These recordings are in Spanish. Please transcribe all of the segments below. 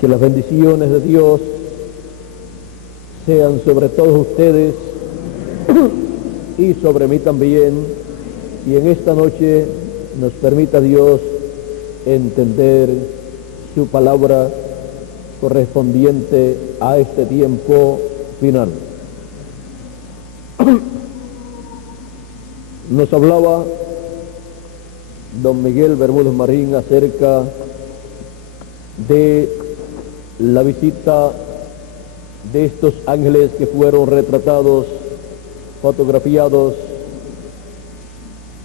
Que las bendiciones de Dios sean sobre todos ustedes y sobre mí también, y en esta noche nos permita Dios entender su palabra correspondiente a este tiempo final. Nos hablaba don Miguel Bermúdez Marín acerca de la visita de estos ángeles que fueron retratados, fotografiados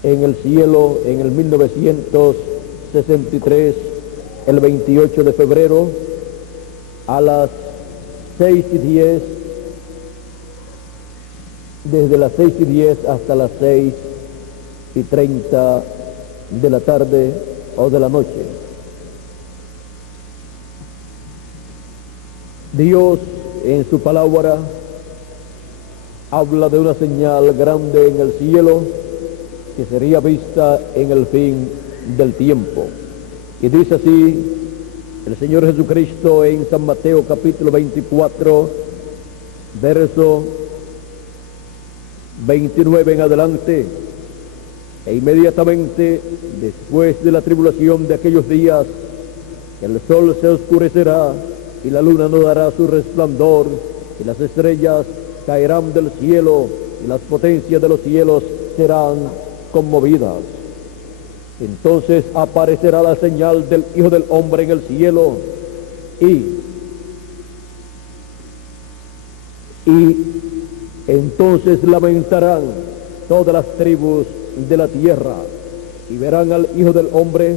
en el cielo en el 1963, el 28 de febrero, a las 6:10, desde las 6:10 hasta las 6:30 de la tarde o de la noche. Dios en su palabra habla de una señal grande en el cielo que sería vista en el fin del tiempo. Y dice así el Señor Jesucristo en San Mateo capítulo 24, verso 29 en adelante: e inmediatamente después de la tribulación de aquellos días, el sol se oscurecerá y la luna no dará su resplandor, y las estrellas caerán del cielo, y las potencias de los cielos serán conmovidas. Entonces aparecerá la señal del Hijo del Hombre en el cielo, y entonces lamentarán todas las tribus de la tierra, y verán al Hijo del Hombre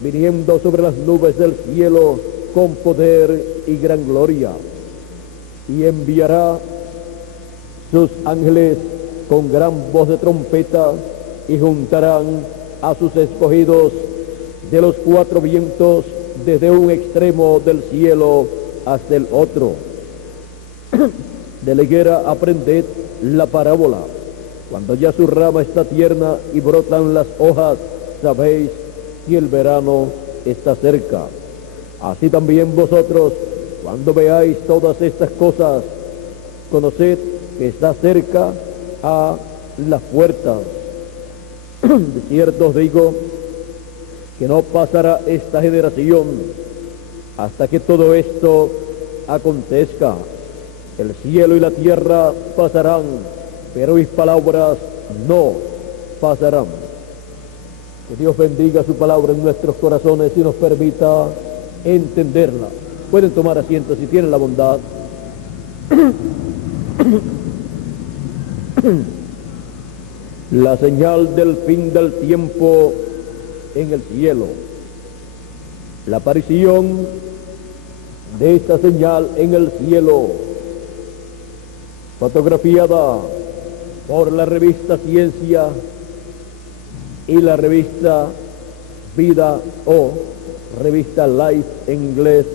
viniendo sobre las nubes del cielo con poder y gran gloria, y enviará sus ángeles con gran voz de trompeta, y juntarán a sus escogidos de los cuatro vientos, desde un extremo del cielo hasta el otro. De la higuera aprended la parábola: cuando ya su rama está tierna y brotan las hojas, sabéis que el verano está cerca. Así también vosotros, cuando veáis todas estas cosas, conoced que está cerca a las puertas. De cierto os digo que no pasará esta generación hasta que todo esto acontezca. El cielo y la tierra pasarán, pero mis palabras no pasarán. Que Dios bendiga su palabra en nuestros corazones y nos permita entenderla. Pueden tomar asiento si tienen la bondad. La señal del fin del tiempo en el cielo. La aparición de esta señal en el cielo, fotografiada por la revista Ciencia y la revista Vida o revista Life en inglés,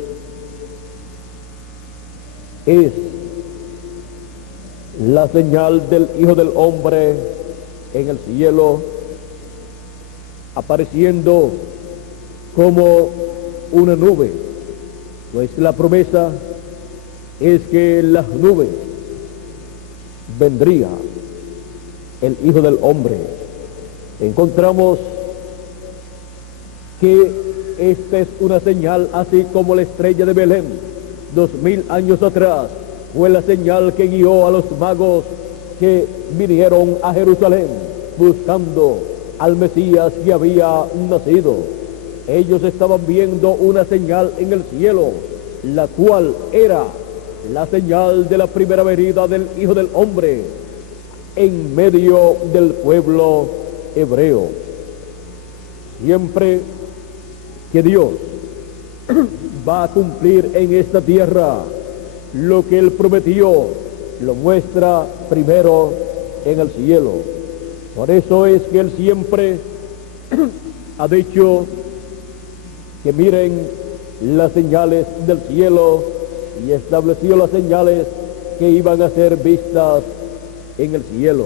es la señal del Hijo del Hombre en el cielo, apareciendo como una nube. Pues la promesa es que en las nubes vendría el Hijo del Hombre. Encontramos que esta es una señal, así como la estrella de Belén 2000 años atrás fue la señal que guió a los magos que vinieron a Jerusalén buscando al Mesías que había nacido. Ellos estaban viendo una señal en el cielo, la cual era la señal de la primera venida del Hijo del Hombre en medio del pueblo hebreo. Siempre que Dios va a cumplir en esta tierra lo que Él prometió, lo muestra primero en el cielo. Por eso es que Él siempre ha dicho que miren las señales del cielo, y estableció las señales que iban a ser vistas en el cielo.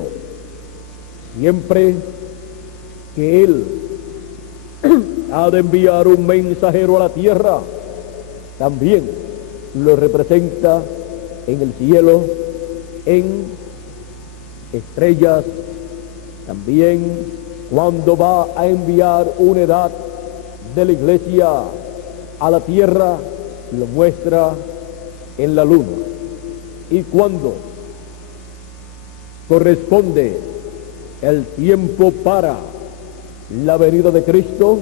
Siempre que Él ha de enviar un mensajero a la tierra, también lo representa en el cielo, en estrellas, también cuando va a enviar una edad de la iglesia a la tierra, lo muestra en la luna. Y cuando corresponde el tiempo para la venida de Cristo,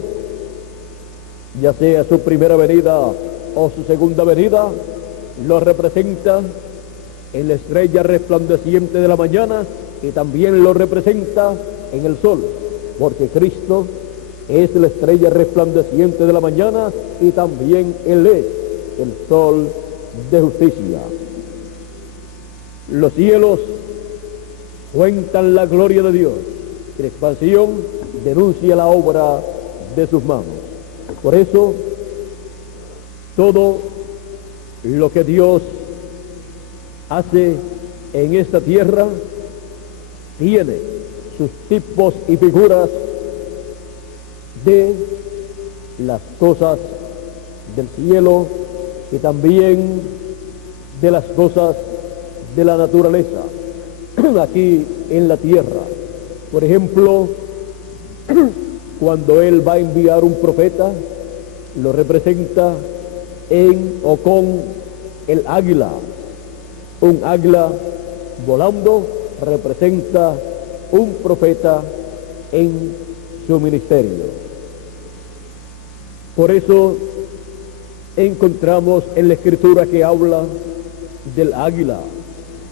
ya sea su primera venida o su segunda venida, lo representa en la estrella resplandeciente de la mañana y también lo representa en el sol, porque Cristo es la estrella resplandeciente de la mañana y también Él es el sol de justicia. Los cielos cuentan la gloria de Dios y la expansión denuncia la obra de sus manos. Por eso, todo lo que Dios hace en esta tierra tiene sus tipos y figuras de las cosas del cielo y también de las cosas de la naturaleza aquí en la tierra. Por ejemplo, cuando Él va a enviar un profeta, lo representa en o con el águila. Un águila volando representa un profeta en su ministerio. Por eso encontramos en la Escritura que habla del águila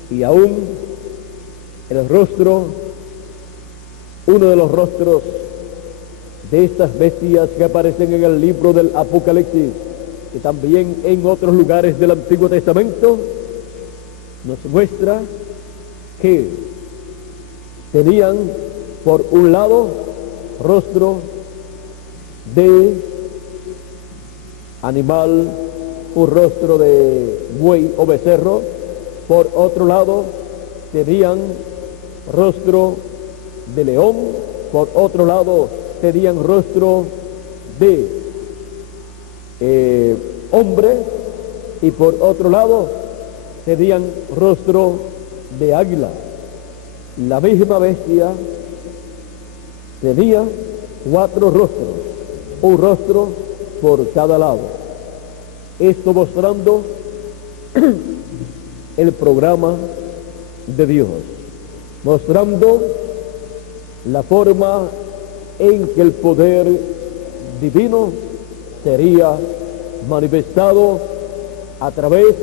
y aún el rostro, uno de los rostros de estas bestias que aparecen en el libro del Apocalipsis y también en otros lugares del Antiguo Testamento, nos muestra que tenían por un lado rostro de animal, un rostro de buey o becerro, por otro lado tenían rostro de león, por otro lado tenían rostro de hombre y por otro lado tenían rostro de águila. La misma bestia tenía 4 rostros, un rostro por cada lado. Esto mostrando el programa de Dios, mostrando la forma en que el poder divino sería manifestado a través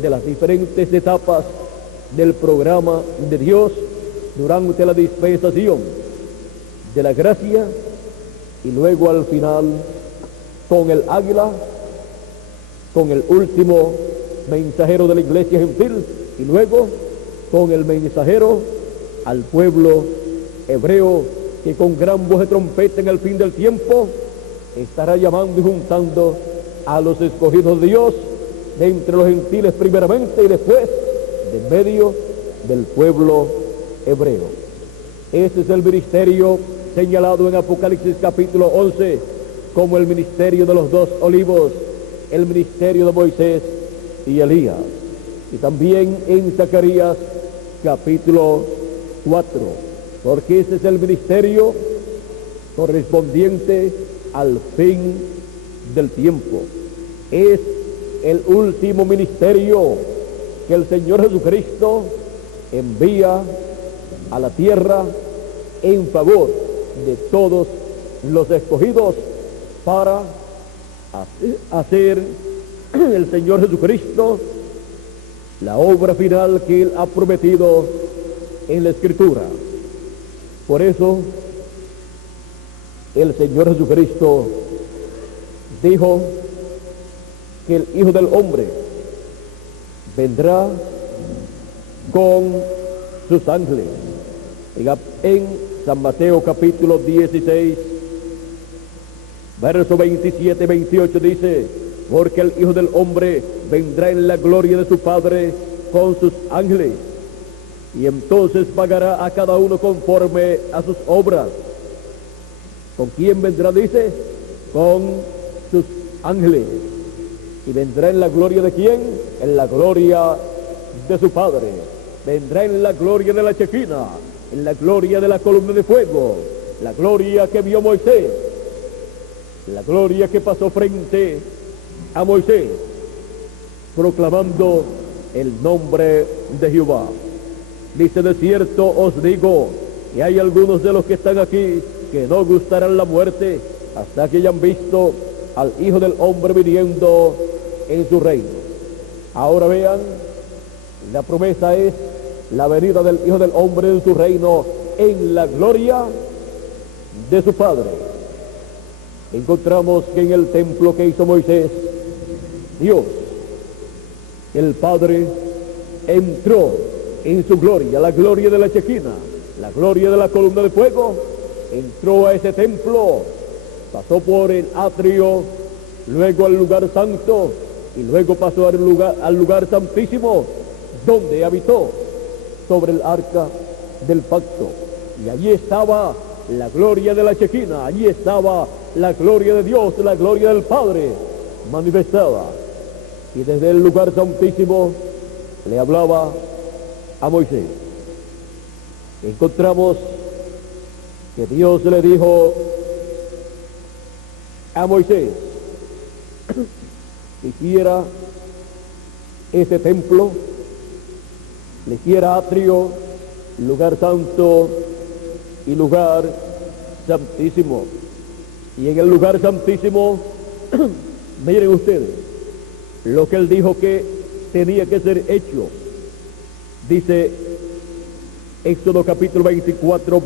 de las diferentes etapas del programa de Dios durante la dispensación de la gracia y luego al final con el águila, con el último mensajero de la iglesia gentil y luego con el mensajero al pueblo hebreo que con gran voz de trompeta en el fin del tiempo estará llamando y juntando a los escogidos de Dios de entre los gentiles primeramente y después de medio del pueblo hebreo. Este es el ministerio señalado en Apocalipsis capítulo 11 como el ministerio de los 2 olivos, el ministerio de Moisés y Elías. Y también en Zacarías capítulo 4, porque ese es el ministerio correspondiente al fin del tiempo. Es el último ministerio que el Señor Jesucristo envía a la tierra en favor de todos los escogidos para hacer el Señor Jesucristo la obra final que Él ha prometido en la Escritura. Por eso el Señor Jesucristo dijo que el Hijo del Hombre vendrá con sus ángeles. En San Mateo capítulo 16, verso 27-28 dice: porque el Hijo del Hombre vendrá en la gloria de su Padre con sus ángeles, y entonces pagará a cada uno conforme a sus obras. ¿Con quién vendrá? Dice, con sus ángeles. ¿Y vendrá en la gloria de quién? En la gloria de su Padre. Vendrá en la gloria de la Chequina, en la gloria de la columna de fuego, la gloria que vio Moisés, la gloria que pasó frente a Moisés, proclamando el nombre de Jehová. Dice: de cierto os digo que hay algunos de los que están aquí que no gustarán la muerte hasta que hayan visto al Hijo del Hombre viniendo en su reino. Ahora vean, la promesa es la venida del Hijo del Hombre en su reino, en la gloria de su Padre. Encontramos que en el templo que hizo Moisés, Dios, el Padre, entró en su gloria, la gloria de la Chequina, la gloria de la columna de fuego. Entró a ese templo, pasó por el atrio, luego al lugar santo, y luego pasó al lugar santísimo, donde habitó sobre el arca del pacto. Y allí estaba la gloria de la Chequina, allí estaba la gloria de Dios, la gloria del Padre manifestada. Y desde el lugar santísimo le hablaba a Moisés. Encontramos que Dios le dijo a Moisés que hiciera ese templo, le hiciera atrio, lugar santo y lugar santísimo. Y en el lugar santísimo, miren ustedes, lo que él dijo que tenía que ser hecho. Dice Éxodo capítulo 24,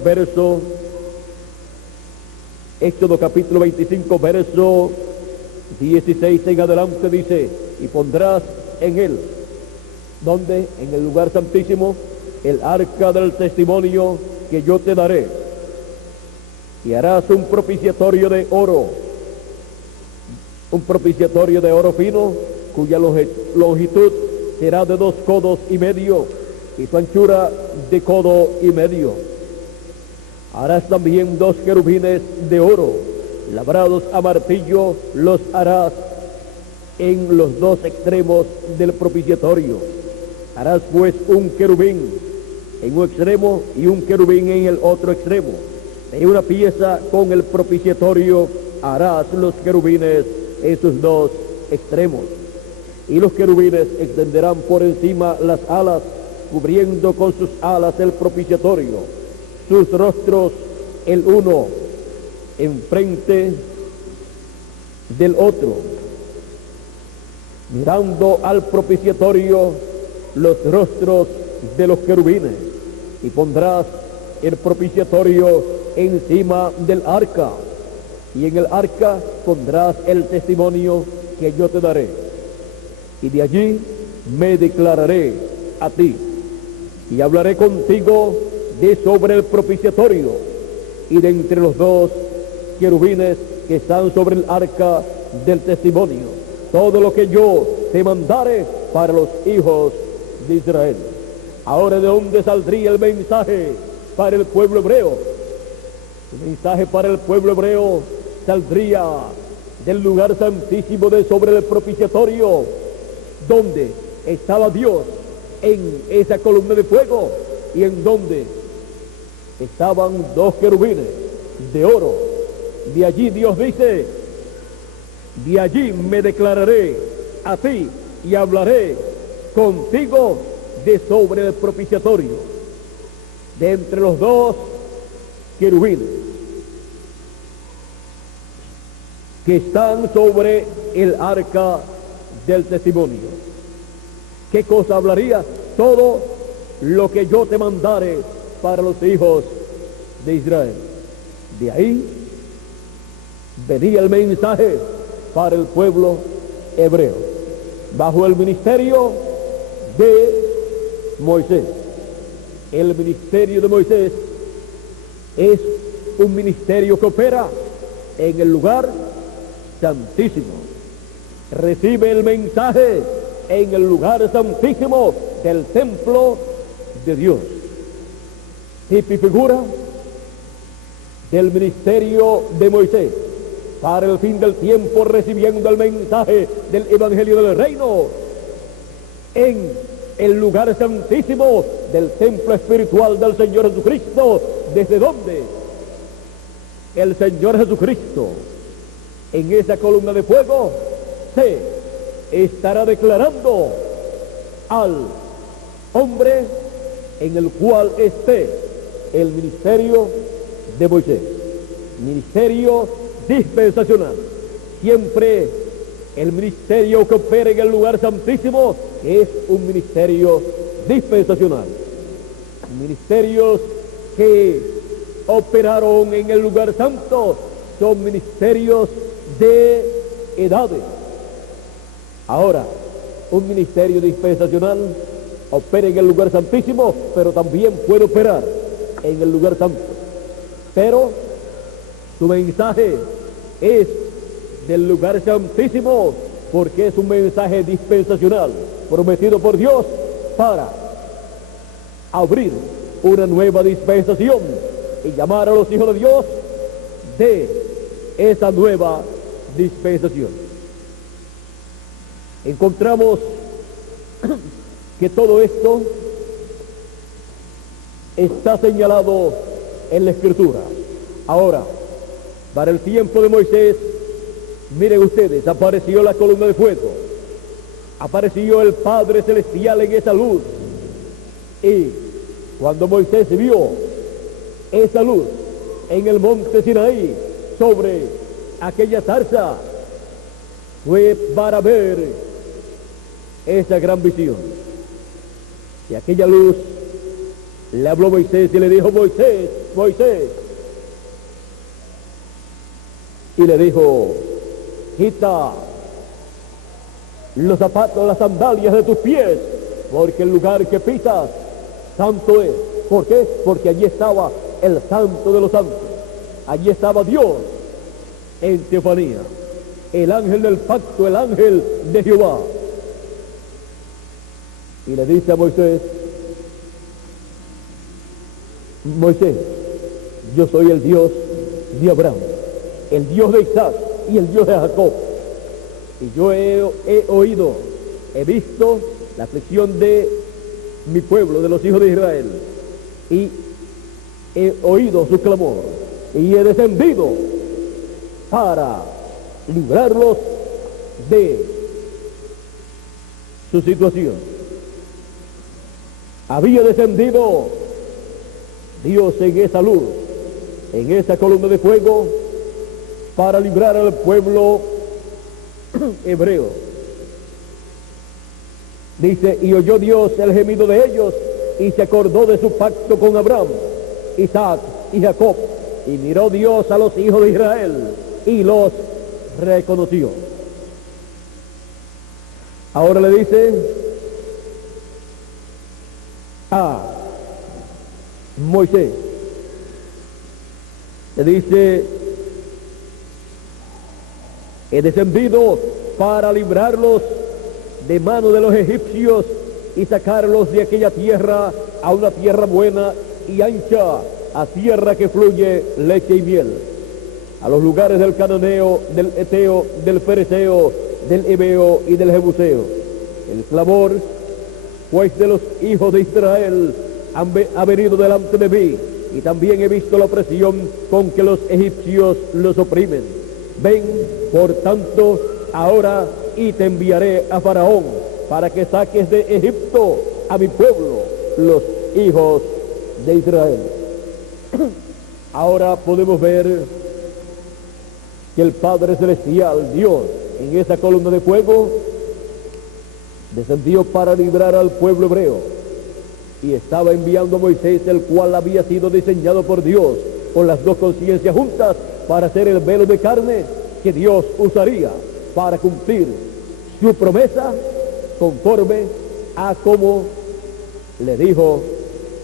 Éxodo capítulo 25, verso 16 en adelante, dice: y pondrás en él, donde en el lugar santísimo, el arca del testimonio que yo te daré, y harás un propiciatorio de oro fino, cuya longitud será de 2 codos y medio, y su anchura de codo y medio. Harás también 2 querubines de oro, labrados a martillo, los harás en los 2 extremos del propiciatorio. Harás pues un querubín en un extremo y un querubín en el otro extremo. De una pieza con el propiciatorio harás los querubines en sus 2 extremos. Y los querubines extenderán por encima las alas, cubriendo con sus alas el propiciatorio, sus rostros el uno enfrente del otro, mirando al propiciatorio los rostros de los querubines. Y pondrás el propiciatorio encima del arca, y en el arca pondrás el testimonio que yo te daré, y de allí me declararé a ti, y hablaré contigo de sobre el propiciatorio, y de entre los 2 querubines que están sobre el arca del testimonio, todo lo que yo te mandare para los hijos de Israel. Ahora, ¿de dónde saldría el mensaje para el pueblo hebreo? El mensaje para el pueblo hebreo saldría del lugar santísimo de sobre el propiciatorio, donde estaba Dios en esa columna de fuego, y en donde estaban 2 querubines de oro. De allí Dios dice: de allí me declararé a ti y hablaré contigo de sobre el propiciatorio, de entre los 2 querubines que están sobre el arca del testimonio. ¿Qué cosa hablaría? Todo lo que yo te mandare para los hijos de Israel. De ahí venía el mensaje para el pueblo hebreo, bajo el ministerio de Moisés. El ministerio de Moisés es un ministerio que opera en el lugar santísimo. Recibe el mensaje en el lugar santísimo del templo de Dios. Tipo y figura del ministerio de Moisés para el fin del tiempo, recibiendo el mensaje del Evangelio del Reino en el lugar santísimo del templo espiritual del Señor Jesucristo, desde donde el Señor Jesucristo, en esa columna de fuego, se estará declarando al hombre en el cual esté el ministerio de Moisés, ministerio dispensacional. Siempre el ministerio que opera en el lugar santísimo es un ministerio dispensacional. Ministerios que operaron en el lugar santo son ministerios de edades. Ahora, un ministerio dispensacional opera en el lugar santísimo, pero también puede operar en el lugar santo. Pero su mensaje es del lugar santísimo, porque es un mensaje dispensacional prometido por Dios para abrir una nueva dispensación y llamar a los hijos de Dios de esa nueva dispensación. Encontramos que todo esto está señalado en la Escritura. Ahora, para el tiempo de Moisés, miren ustedes, apareció la columna de fuego, apareció el Padre Celestial en esa luz, y cuando Moisés vio esa luz en el monte Sinaí, sobre aquella zarza, fue para ver esa gran visión. Y aquella luz le habló a Moisés y le dijo: Moisés, Moisés. Y le dijo: quita los zapatos, las sandalias de tus pies, porque el lugar que pisas santo es. ¿Por qué? Porque allí estaba el Santo de los Santos. Allí estaba Dios en teofanía, el ángel del pacto, el ángel de Jehová. Y le dice a Moisés: Moisés, yo soy el Dios de Abraham, el Dios de Isaac y el Dios de Jacob. Y yo he oído, he visto la aflicción de mi pueblo, de los hijos de Israel, y he oído su clamor, y he descendido para librarlos de su situación. Había descendido Dios en esa luz, en esa columna de fuego, para librar al pueblo hebreo. Dice: y oyó Dios el gemido de ellos, y se acordó de su pacto con Abraham, Isaac y Jacob, y miró Dios a los hijos de Israel, y los reconoció. Ahora le dice a Moisés, le dice: he descendido para librarlos de mano de los egipcios y sacarlos de aquella tierra a una tierra buena y ancha, a tierra que fluye leche y miel, a los lugares del cananeo, del eteo, del fereceo, del heveo y del jebuseo. El clamor pues de los hijos de Israel ha venido delante de mí, y también he visto la opresión con que los egipcios los oprimen. Ven, por tanto, ahora, y te enviaré a Faraón, para que saques de Egipto a mi pueblo, los hijos de Israel. Ahora podemos ver que el Padre Celestial, Dios, en esa columna de fuego, descendió para librar al pueblo hebreo, y estaba enviando a Moisés, el cual había sido diseñado por Dios, con las dos conciencias juntas, para hacer el velo de carne que Dios usaría para cumplir su promesa, conforme a como le dijo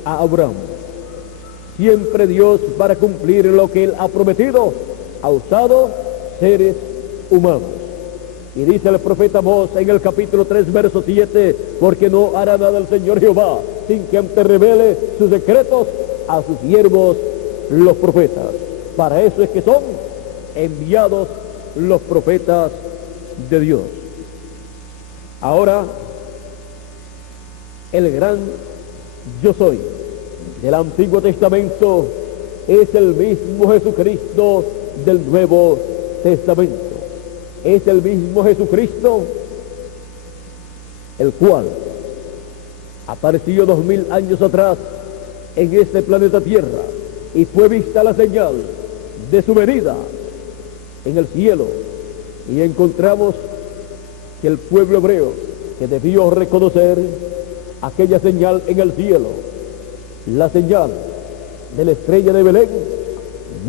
a Abraham. Siempre Dios, para cumplir lo que Él ha prometido, ha usado seres humanos. Y dice el profeta Amós en el capítulo 3, verso 7, porque no hará nada el Señor Jehová sin que antes revele sus secretos a sus siervos los profetas. Para eso es que son enviados los profetas de Dios. Ahora, el gran yo soy del Antiguo Testamento es el mismo Jesucristo del Nuevo Testamento. Es el mismo Jesucristo el cual apareció 2000 años atrás en este planeta Tierra y fue vista la señal de su venida en el cielo, y encontramos que el pueblo hebreo, que debió reconocer aquella señal en el cielo, la señal de la estrella de Belén,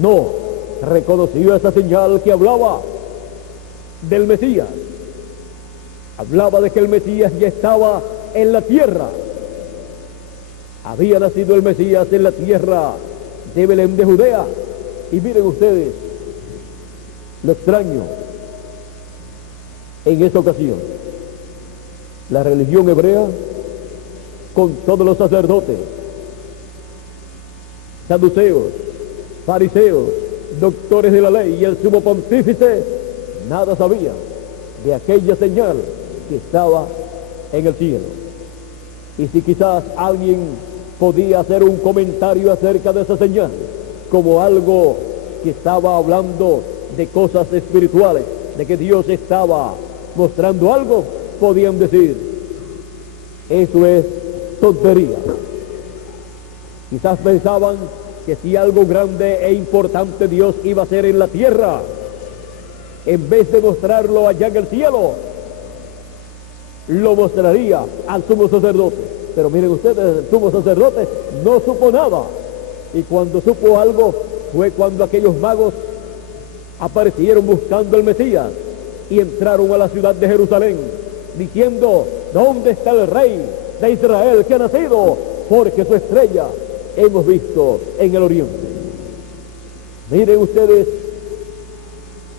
no reconoció esa señal que hablaba del Mesías. Hablaba de que el Mesías ya estaba en la tierra. Había nacido el Mesías en la tierra de Belén de Judea. Y miren ustedes lo extraño en esa ocasión. La religión hebrea, con todos los sacerdotes, saduceos, fariseos, doctores de la ley y el sumo pontífice, nada sabía de aquella señal que estaba en el cielo. Y si quizás alguien podía hacer un comentario acerca de esa señal, como algo que estaba hablando de cosas espirituales, de que Dios estaba mostrando algo, podían decir, eso es tontería. Quizás pensaban que si algo grande e importante Dios iba a hacer en la tierra, en vez de mostrarlo allá en el cielo, lo mostraría al sumo sacerdote. Pero miren ustedes, el sumo sacerdote no supo nada, y cuando supo algo fue cuando aquellos magos aparecieron buscando al Mesías y entraron a la ciudad de Jerusalén diciendo, ¿dónde está el rey de Israel que ha nacido? Porque su estrella hemos visto en el oriente. Miren ustedes,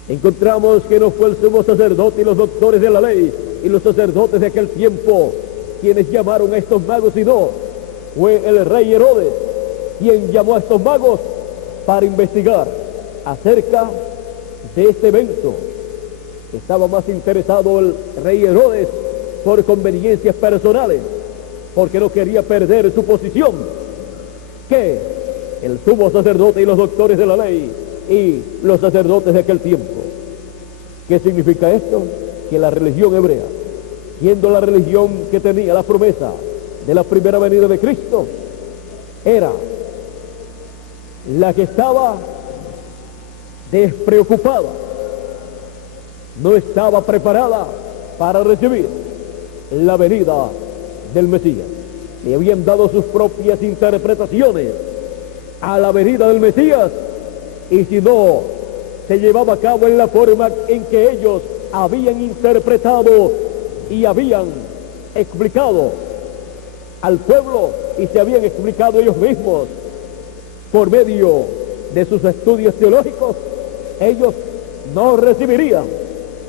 encontramos que no fue el sumo sacerdote y los doctores de la ley y los sacerdotes de aquel tiempo quienes llamaron a estos magos, sino fue el rey Herodes quien llamó a estos magos para investigar acerca de este evento. Estaba más interesado el rey Herodes por conveniencias personales, porque no quería perder su posición, que el sumo sacerdote y los doctores de la ley y los sacerdotes de aquel tiempo. ¿Qué significa esto? Que la religión hebrea, siendo la religión que tenía la promesa de la primera venida de Cristo, era la que estaba despreocupada, no estaba preparada para recibir la venida del Mesías. Le habían dado sus propias interpretaciones a la venida del Mesías, y si no se llevaba a cabo en la forma en que ellos habían interpretado y habían explicado al pueblo, y se habían explicado ellos mismos por medio de sus estudios teológicos, ellos no recibirían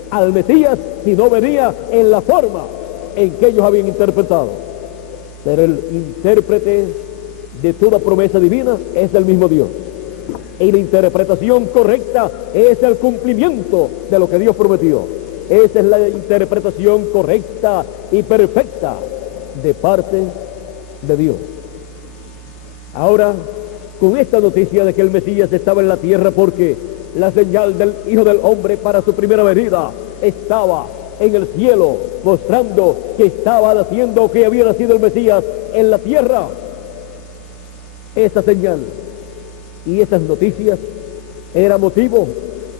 al Mesías si no venía en la forma en que ellos habían interpretado. Pero el intérprete de toda promesa divina es el mismo Dios, y la interpretación correcta es el cumplimiento de lo que Dios prometió. Esa es la interpretación correcta y perfecta de parte de Dios. Ahora, con esta noticia de que el Mesías estaba en la tierra, porque la señal del Hijo del Hombre para su primera venida estaba en el cielo, mostrando que estaba naciendo, que había nacido el Mesías en la tierra, esa señal y esas noticias era motivo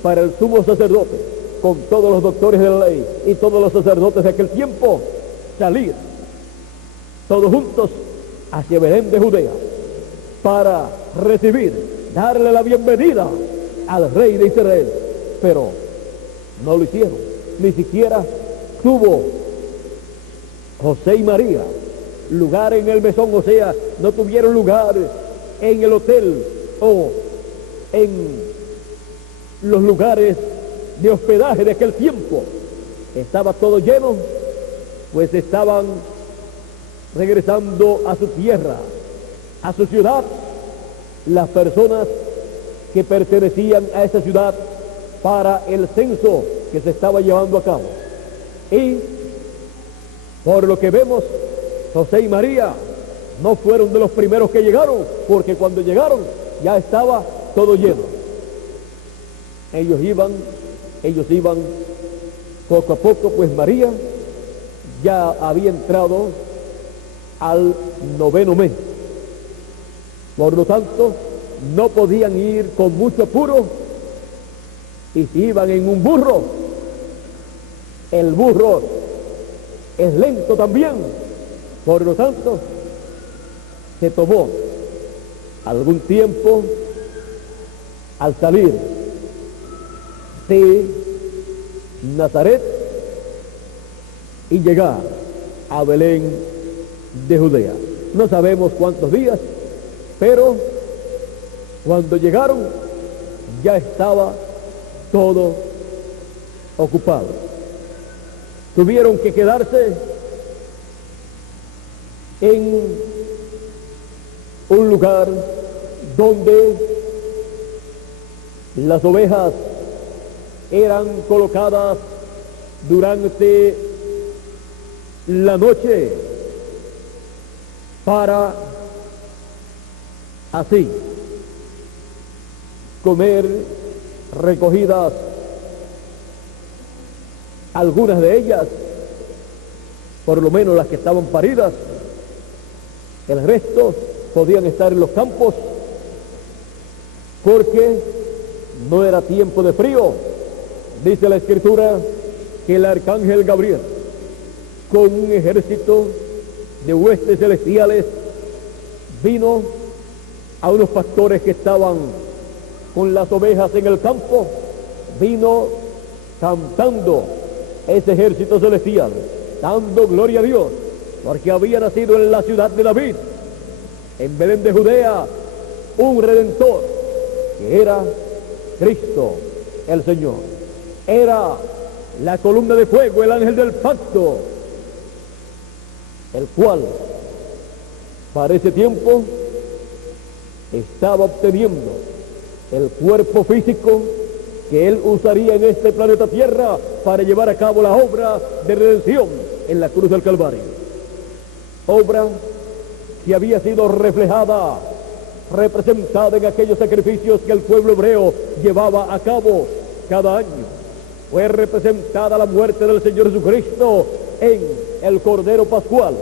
para el sumo sacerdote, con todos los doctores de la ley y todos los sacerdotes de aquel tiempo, salir todos juntos hacia Belén de Judea para recibir, darle la bienvenida al rey de Israel. Pero no lo hicieron, ni siquiera tuvo José y María lugar en el mesón, o sea, no tuvieron lugar en el hotel o en los lugares de hospedaje de aquel tiempo. Estaba todo lleno, pues estaban regresando a su tierra, a su ciudad. Las personas que pertenecían a esa ciudad para el censo que se estaba llevando a cabo. Y por lo que vemos, José y María no fueron de los primeros que llegaron, porque cuando llegaron ya estaba todo lleno. Ellos iban poco a poco, pues María ya había entrado al 9º mes. Por lo tanto, no podían ir con mucho apuro, y si iban en un burro, el burro es lento también. Por lo tanto, se tomó algún tiempo al salir de Nazaret y llegar a Belén de Judea. No sabemos cuántos días, pero cuando llegaron ya estaba todo ocupado. Tuvieron que quedarse en un lugar donde las ovejas eran colocadas durante la noche para así comer recogidas algunas de ellas, por lo menos las que estaban paridas. El resto podían estar en los campos porque no era tiempo de frío. Dice la Escritura que el arcángel Gabriel, con un ejército de huestes celestiales, vino a unos pastores que estaban con las ovejas en el campo, vino cantando ese ejército celestial, dando gloria a Dios, porque había nacido en la ciudad de David, en Belén de Judea, un Redentor, que era Cristo el Señor. Era la columna de fuego, el ángel del pacto, el cual para ese tiempo estaba obteniendo el cuerpo físico que él usaría en este planeta Tierra para llevar a cabo la obra de redención en la cruz del Calvario. Obra que había sido reflejada, representada en aquellos sacrificios que el pueblo hebreo llevaba a cabo cada año. Fue representada la muerte del Señor Jesucristo en el Cordero Pascual,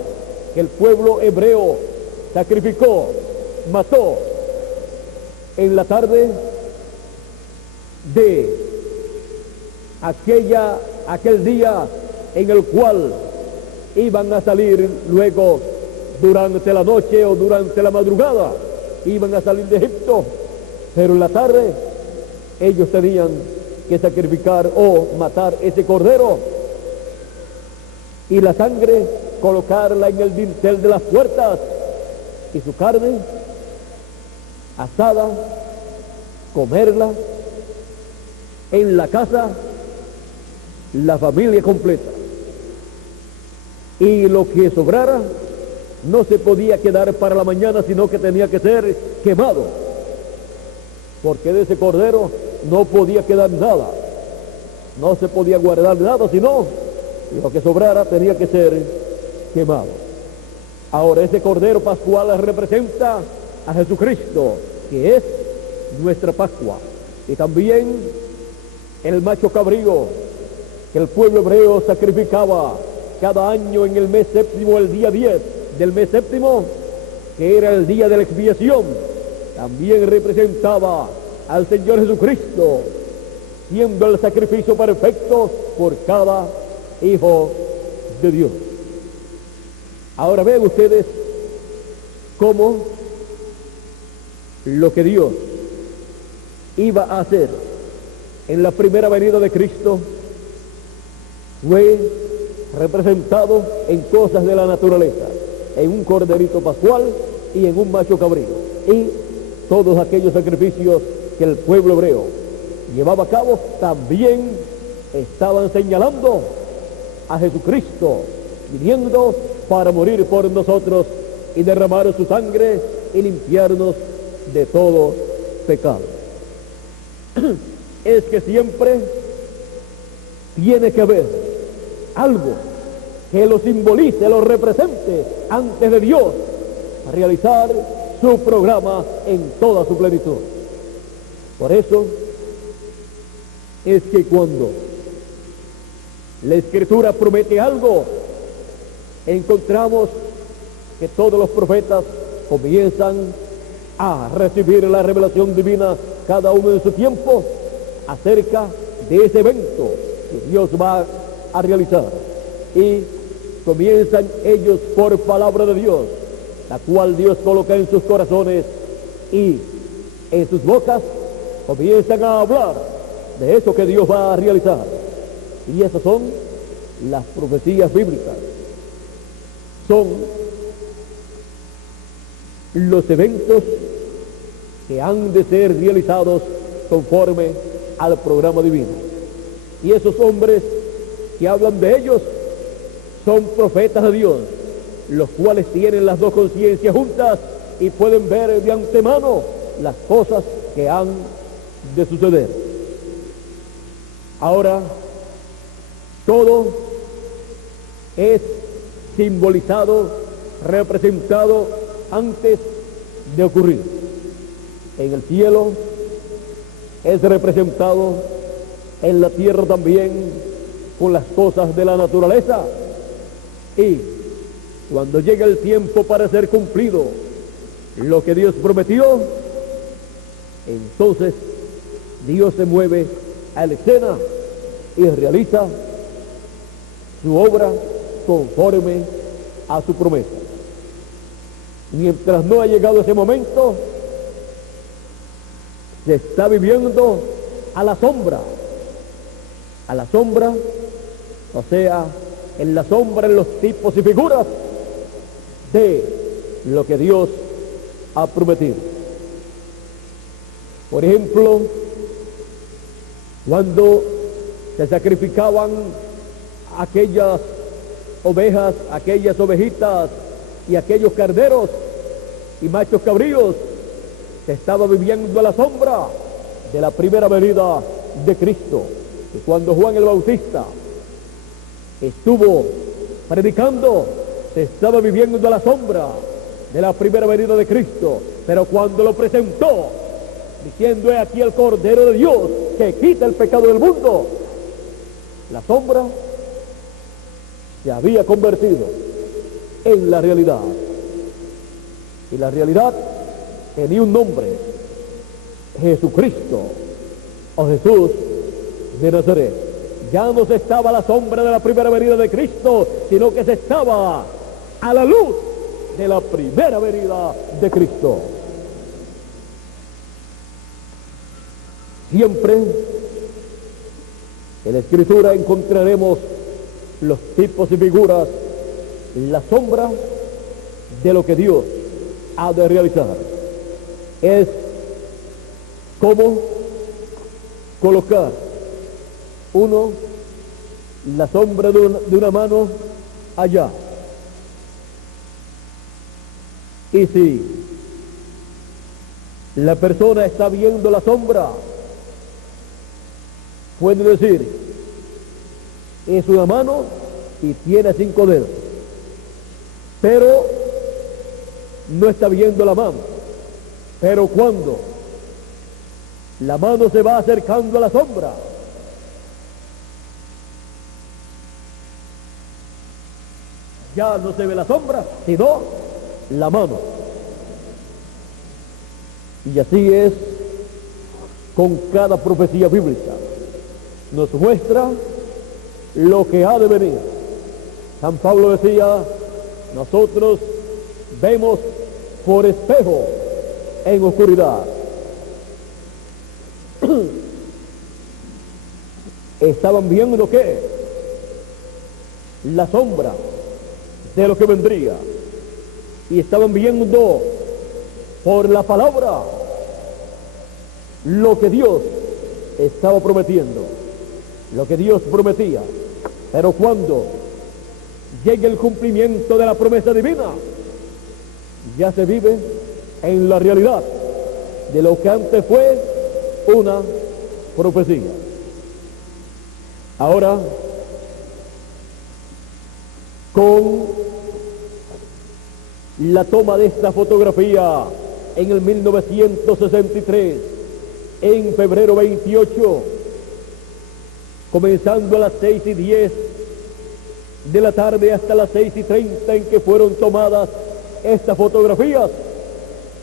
que el pueblo hebreo sacrificó, mató en la tarde de aquel día en el cual iban a salir luego durante la noche o durante la madrugada, iban a salir de Egipto, pero en la tarde ellos tenían que sacrificar o matar ese cordero y la sangre colocarla en el dintel de las puertas y su carne asada, comerla en la casa, la familia completa. Y lo que sobrara no se podía quedar para la mañana, sino que tenía que ser quemado, porque de ese cordero no podía quedar nada, no se podía guardar nada, sino lo que sobrara tenía que ser quemado. Ahora, ese cordero pascual representa a Jesucristo, que es nuestra Pascua, y también el macho cabrío que el pueblo hebreo sacrificaba cada año en el mes séptimo, el día 10 del mes séptimo, que era el día de la expiación, también representaba al Señor Jesucristo, siendo el sacrificio perfecto por cada hijo de Dios. Ahora vean ustedes cómo lo que Dios iba a hacer en la primera venida de Cristo fue representado en cosas de la naturaleza, en un corderito pascual y en un macho cabrío, y todos aquellos sacrificios que el pueblo hebreo llevaba a cabo también estaban señalando a Jesucristo viniendo para morir por nosotros y derramar su sangre y limpiarnos de todo pecado. es que siempre tiene que haber algo que lo simbolice, lo represente antes de Dios a realizar su programa en toda su plenitud. Por eso es que cuando la Escritura promete algo, encontramos que todos los profetas comienzan a recibir la revelación divina, cada uno en su tiempo, acerca de ese evento que Dios va a realizar. Y comienzan ellos por palabra de Dios, la cual Dios coloca en sus corazones, y en sus bocas comienzan a hablar de eso que Dios va a realizar. Y esas son las profecías bíblicas. Son los eventos que han de ser realizados conforme al programa divino. Y esos hombres que hablan de ellos son profetas de Dios, los cuales tienen las dos conciencias juntas y pueden ver de antemano las cosas que han de suceder. Ahora, todo es simbolizado, representado antes de ocurrir. En el cielo es representado, en la tierra también, con las cosas de la naturaleza. Y cuando llega el tiempo para ser cumplido lo que Dios prometió, entonces Dios se mueve a la escena y realiza su obra conforme a su promesa. Mientras no ha llegado ese momento, se está viviendo a la sombra, o sea, en la sombra, en los tipos y figuras de lo que Dios ha prometido. Por ejemplo, cuando se sacrificaban aquellas ovejas, aquellas ovejitas y aquellos carneros y machos cabríos, se estaba viviendo a la sombra de la primera venida de Cristo. Y cuando Juan el Bautista estuvo predicando, se estaba viviendo a la sombra de la primera venida de Cristo. Pero cuando lo presentó, diciendo: he aquí el Cordero de Dios que quita el pecado del mundo, la sombra se había convertido en la realidad. Y la realidad tenía un nombre: Jesucristo, o Jesús de Nazaret. Ya no se estaba a la sombra de la primera venida de Cristo, sino que se estaba a la luz de la primera venida de Cristo. Siempre en la Escritura encontraremos los tipos y figuras, la sombra de lo que Dios ha de realizar. Es como colocar la sombra de una mano allá. Y si la persona está viendo la sombra, puede decir: es una mano y tiene 5 dedos, pero no está viendo la mano. Pero cuando la mano se va acercando a la sombra, ya no se ve la sombra, sino la mano. Y así es con cada profecía bíblica. Nos muestra lo que ha de venir. San Pablo decía: nosotros vemos por espejo en oscuridad. Estaban viendo ¿qué? La sombra de lo que vendría, y estaban viendo por la palabra lo que Dios estaba prometiendo, lo que Dios prometía. Pero cuando llegue el cumplimiento de la promesa divina, ya se vive en la realidad de lo que antes fue una profecías. Ahora, con la toma de esta fotografía en el 1963, en febrero 28, comenzando a las 6:10 de la tarde hasta las 6:30 en que fueron tomadas estas fotografías,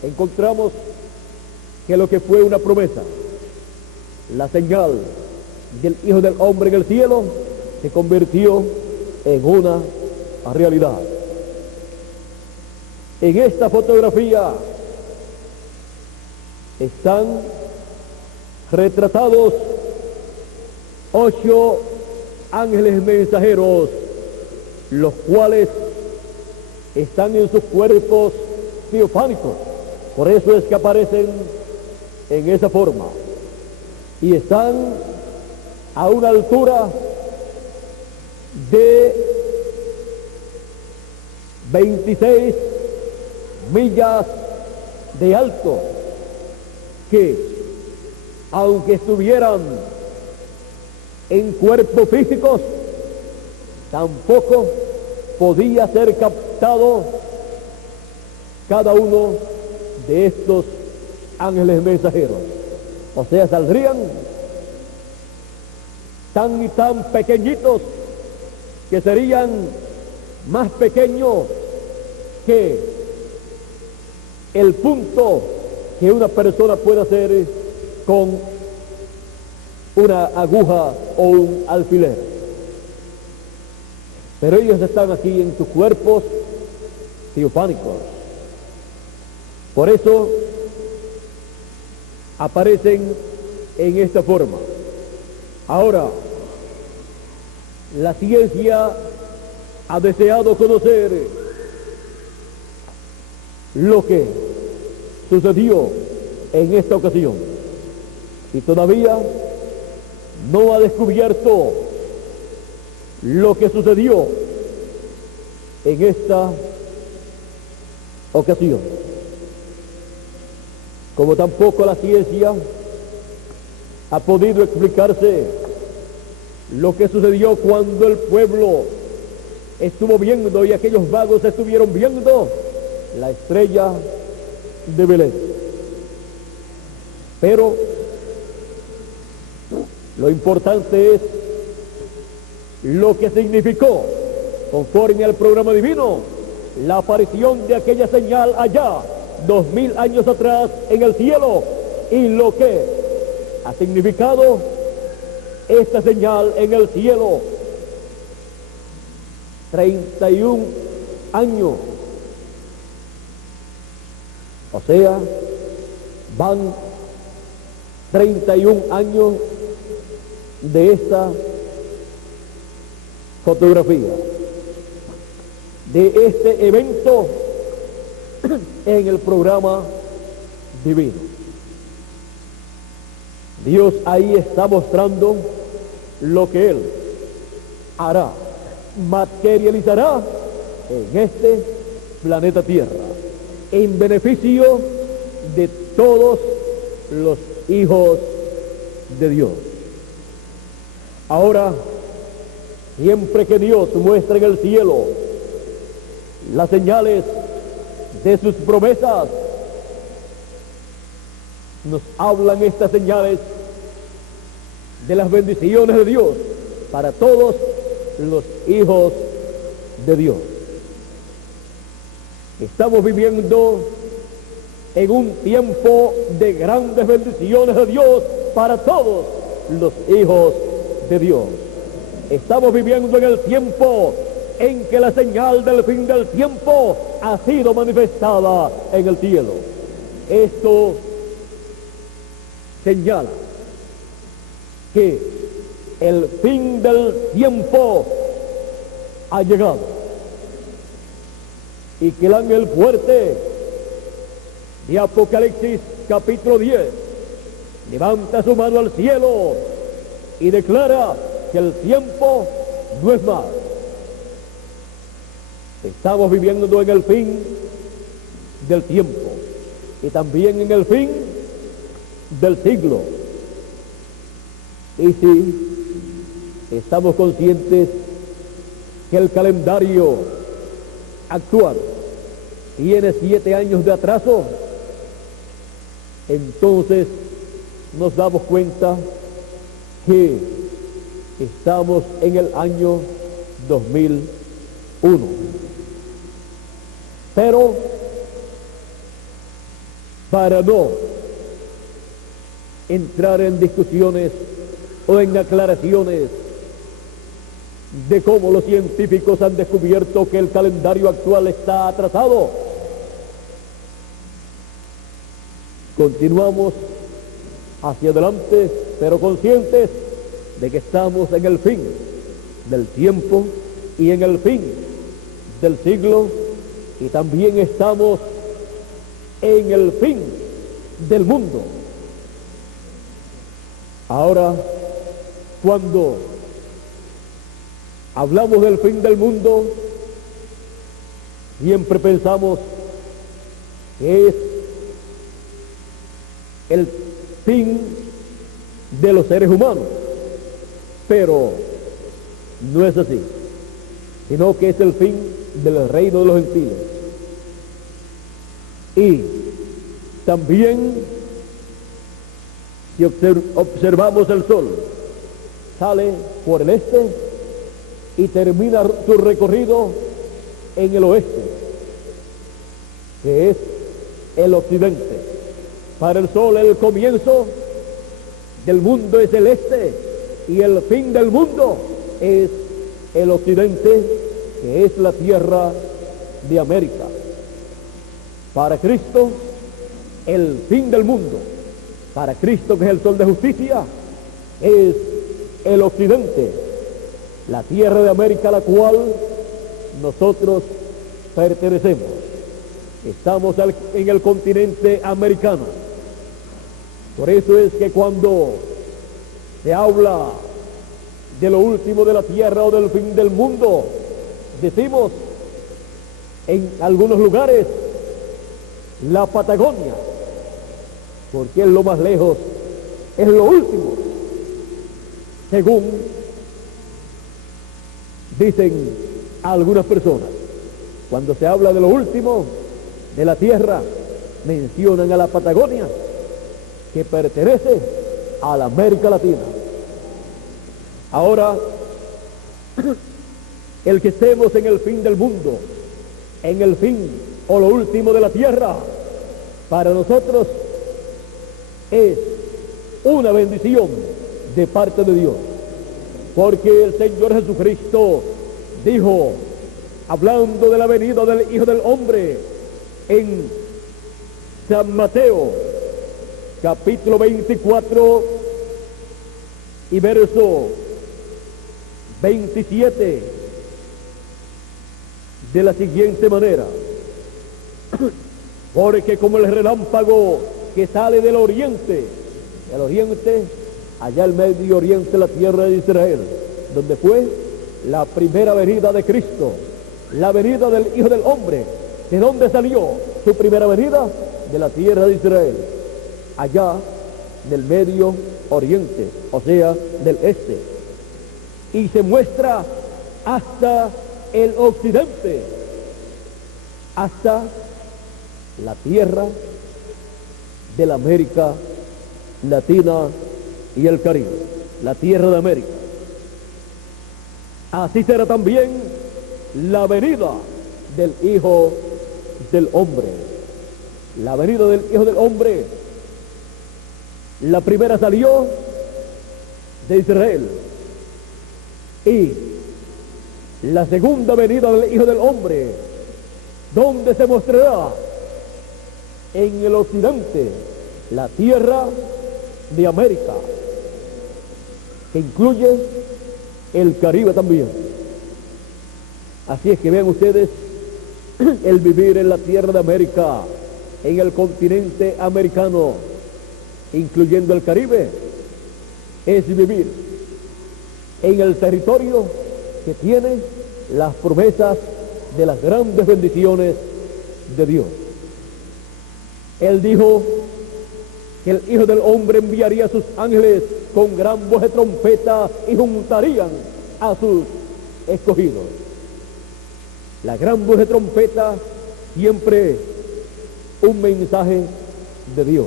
encontramos que lo que fue una promesa, la señal del Hijo del Hombre en el cielo, se convirtió en una realidad. En esta fotografía están retratados 8 ángeles mensajeros, los cuales están en sus cuerpos teofánicos. Por eso es que aparecen en esa forma. Y están a una altura de 26 millas de alto, que aunque estuvieran en cuerpos físicos, tampoco podía ser captado cada uno de estos ángeles mensajeros. O sea, saldrían tan y tan pequeñitos que serían más pequeños que el punto que una persona puede hacer con una aguja o un alfiler. Pero ellos están aquí en sus cuerpos teofánicos. Por eso aparecen en esta forma. Ahora, la ciencia ha deseado conocer lo que sucedió en esta ocasión y todavía no ha descubierto lo que sucedió en esta ocasión, como tampoco la ciencia ha podido explicarse lo que sucedió cuando el pueblo estuvo viendo y aquellos vagos estuvieron viendo la estrella de Belén. Pero lo importante es lo que significó, conforme al programa divino, la aparición de aquella señal allá, 2000 años atrás en el cielo, y lo que ha significado esta señal en el cielo. 31 años. O sea, van 31 años de esta fotografía, de este evento en el programa divino. Dios ahí está mostrando lo que Él hará, materializará en este planeta Tierra, en beneficio de todos los hijos de Dios. Ahora, siempre que Dios muestra en el cielo las señales de sus promesas, nos hablan estas señales de las bendiciones de Dios para todos los hijos de Dios. Estamos viviendo en un tiempo de grandes bendiciones de Dios para todos los hijos de Dios. Estamos viviendo en el tiempo en que la señal del fin del tiempo ha sido manifestada en el cielo. Esto señala que el fin del tiempo ha llegado y que el ángel fuerte de Apocalipsis capítulo 10 levanta su mano al cielo y declara que el tiempo no es más. Estamos viviendo en el fin del tiempo y también en el fin del siglo. Y sí, estamos conscientes que el calendario actual tiene 7 años de atraso. Entonces nos damos cuenta que estamos en el año 2001. Pero para no entrar en discusiones o en aclaraciones de cómo los científicos han descubierto que el calendario actual está atrasado, continuamos hacia adelante, pero conscientes de que estamos en el fin del tiempo y en el fin del siglo, y también estamos en el fin del mundo. Ahora, cuando hablamos del fin del mundo, siempre pensamos que es el fin de los seres humanos, pero no es así, sino que es el fin del reino de los gentiles. Y también, si observamos el sol, sale por el este y termina su recorrido en el oeste, que es el occidente. Para el sol el comienzo del mundo es el este y el fin del mundo es el occidente, que es la tierra de América. Para Cristo, el fin del mundo, para Cristo, que es el sol de justicia, es el occidente, la tierra de América a la cual nosotros pertenecemos. Estamos en el continente americano. Por eso es que cuando se habla de lo último de la tierra o del fin del mundo, decimos en algunos lugares la Patagonia, porque es lo más lejos, es lo último, según dicen algunas personas. Cuando se habla de lo último de la tierra, mencionan a la Patagonia, que pertenece a la América Latina. Ahora, el que estemos en el fin del mundo, en el fin o lo último de la tierra, para nosotros es una bendición de parte de Dios, porque el Señor Jesucristo dijo, hablando de la venida del Hijo del Hombre, en San Mateo, capítulo 24 y verso 27, de la siguiente manera: porque como el relámpago que sale del oriente, allá el Medio Oriente, la tierra de Israel, donde fue la primera venida de Cristo, la venida del Hijo del Hombre. ¿De dónde salió su primera venida? De la tierra de Israel, allá del Medio Oriente, o sea, del este, y se muestra hasta el occidente, hasta la tierra de la América Latina y el Caribe, la tierra de América. Así será también la venida del Hijo del Hombre. La venida del Hijo del Hombre, la primera salió de Israel, y la segunda venida del Hijo del Hombre, ¿dónde se mostrará? En el occidente, la tierra de América, que incluye el Caribe también. Así es que vean ustedes, el vivir en la tierra de América, en el continente americano, incluyendo el Caribe, es vivir en el territorio que tiene las promesas de las grandes bendiciones de Dios. Él dijo que el Hijo del Hombre enviaría a sus ángeles con gran voz de trompeta y juntarían a sus escogidos. La gran voz de trompeta siempre un mensaje de Dios.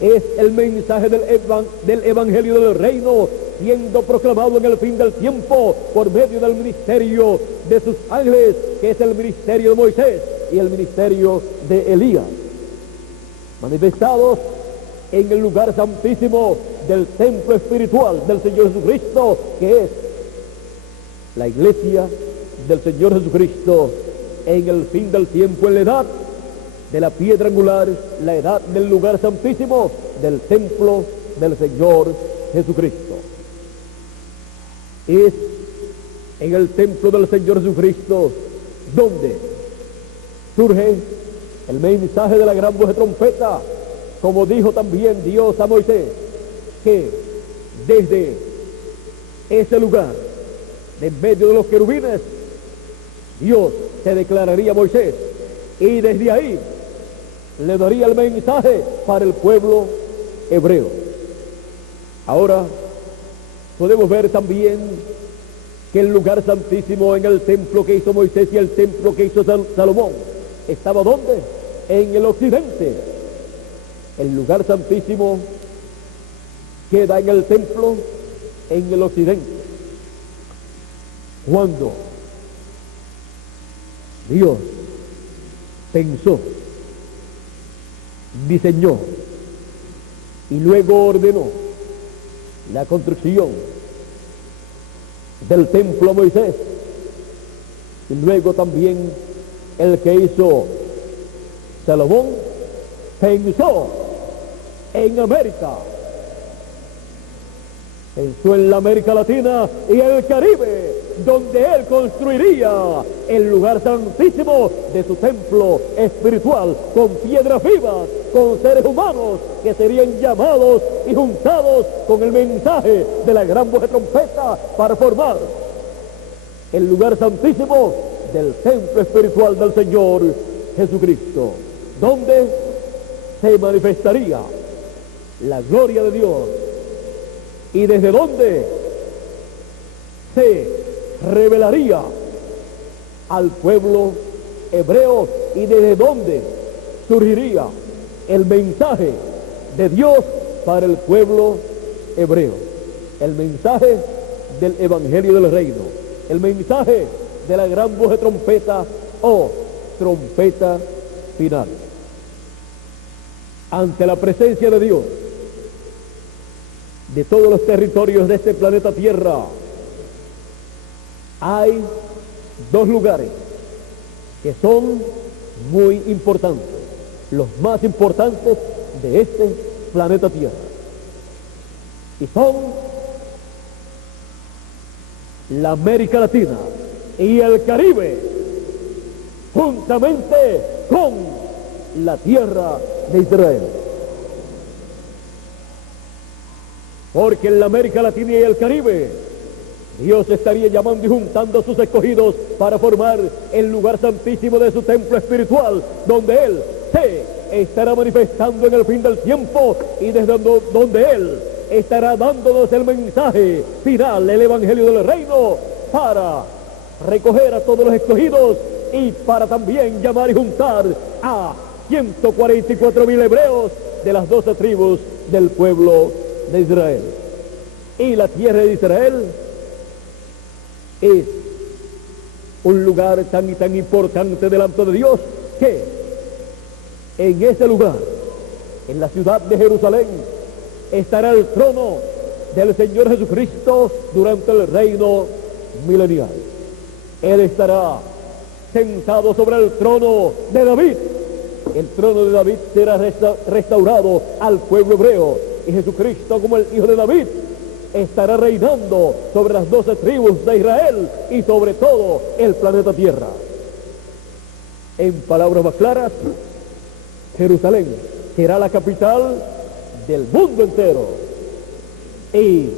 Es el mensaje del Evangelio del Reino siendo proclamado en el fin del tiempo por medio del ministerio de sus ángeles, que es el ministerio de Moisés y el ministerio de Elías, manifestados en el lugar santísimo del templo espiritual del Señor Jesucristo, que es la iglesia del Señor Jesucristo en el fin del tiempo, en la edad de la piedra angular, la edad del lugar santísimo del templo del Señor Jesucristo. Es en el templo del Señor Jesucristo donde surge el mensaje de la gran voz de trompeta, como dijo también Dios a Moisés, que desde ese lugar, de en medio de los querubines, Dios se declararía a Moisés, y desde ahí le daría el mensaje para el pueblo hebreo. Ahora podemos ver también que el lugar santísimo en el templo que hizo Moisés y el templo que hizo Salomón estaba ¿dónde? En el occidente. El lugar santísimo queda en el templo en el occidente. Cuando Dios pensó, diseñó y luego ordenó la construcción del templo a Moisés, y luego también el que hizo Salomón, pensó en América, pensó en la América Latina y el Caribe, donde él construiría el lugar santísimo de su templo espiritual, con piedras vivas, con seres humanos que serían llamados y juntados con el mensaje de la gran voz de trompeta para formar el lugar santísimo del templo espiritual del Señor Jesucristo, donde se manifestaría la gloria de Dios y desde donde se revelaría al pueblo hebreo y desde donde surgiría el mensaje de Dios para el pueblo hebreo, el mensaje del Evangelio del Reino, el mensaje de la gran voz de trompeta o trompeta final. Ante la presencia de Dios de todos los territorios de este planeta Tierra, hay dos lugares que son muy importantes, los más importantes de este planeta Tierra, y son la América Latina y el Caribe, juntamente con la tierra de Israel. Porque en la América Latina y el Caribe, Dios estaría llamando y juntando a sus escogidos para formar el lugar santísimo de su templo espiritual, donde Él se estará manifestando en el fin del tiempo y desde donde Él estará dándonos el mensaje final, el Evangelio del Reino, para recoger a todos los escogidos y para también llamar y juntar a 144,000 hebreos de las 12 tribus del pueblo de Israel. Y la tierra de Israel es un lugar tan y tan importante delante de Dios que en ese lugar, en la ciudad de Jerusalén, estará el trono del Señor Jesucristo durante el reino milenial. Él estará sentado sobre el trono de David. El trono de David será restaurado al pueblo hebreo y Jesucristo, como el hijo de David, estará reinando sobre las 12 tribus de Israel y sobre todo el planeta Tierra. En palabras más claras, Jerusalén será la capital del mundo entero y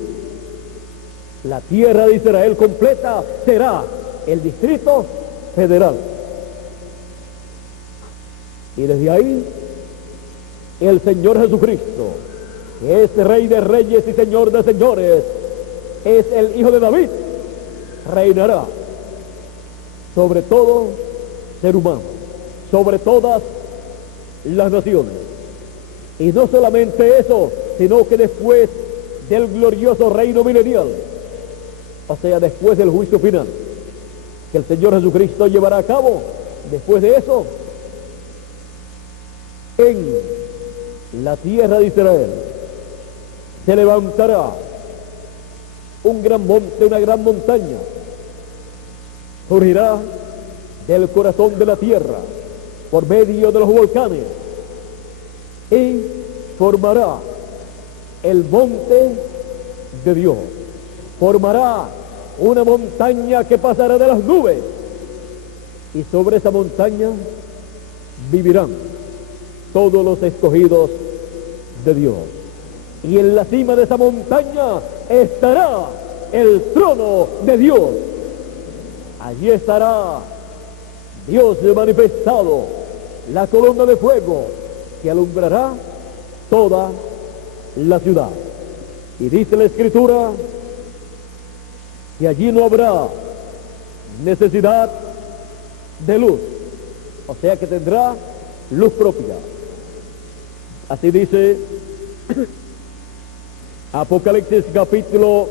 la tierra de Israel completa será el Distrito Federal. Y desde ahí el Señor Jesucristo que es Rey de reyes y Señor de señores, es el Hijo de David, reinará sobre todo ser humano, sobre todas las naciones. Y no solamente eso, sino que después del glorioso reino milenial, o sea, después del juicio final, que el Señor Jesucristo llevará a cabo, después de eso, en la tierra de Israel, se levantará un gran monte, una gran montaña, surgirá del corazón de la tierra, por medio de los volcanes, y formará el monte de Dios, formará una montaña que pasará de las nubes, y sobre esa montaña vivirán todos los escogidos de Dios. Y en la cima de esa montaña estará el trono de Dios. Allí estará Dios manifestado, la columna de fuego que alumbrará toda la ciudad. Y dice la Escritura que allí no habrá necesidad de luz, o sea que tendrá luz propia. Así dice Apocalipsis capítulo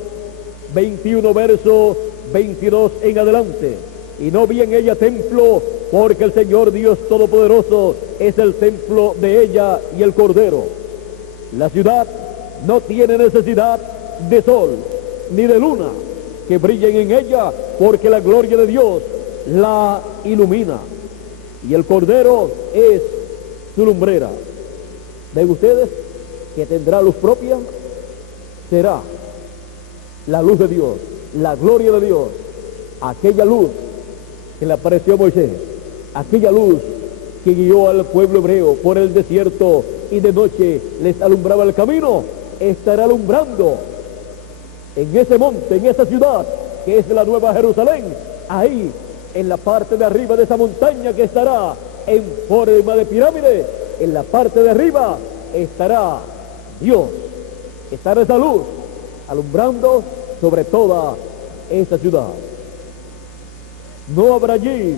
21, verso 22 en adelante. Y no vi en ella templo, porque el Señor Dios Todopoderoso es el templo de ella y el Cordero. La ciudad no tiene necesidad de sol ni de luna que brillen en ella, porque la gloria de Dios la ilumina, y el Cordero es su lumbrera. ¿Ven ustedes que tendrá luz propia? Será la luz de Dios, la gloria de Dios, aquella luz que le apareció a Moisés, aquella luz que guió al pueblo hebreo por el desierto y de noche les alumbraba el camino, estará alumbrando en ese monte, en esa ciudad que es la Nueva Jerusalén, ahí en la parte de arriba de esa montaña que estará en forma de pirámide, en la parte de arriba estará Dios, estará esa luz alumbrando sobre toda esa ciudad. No habrá allí,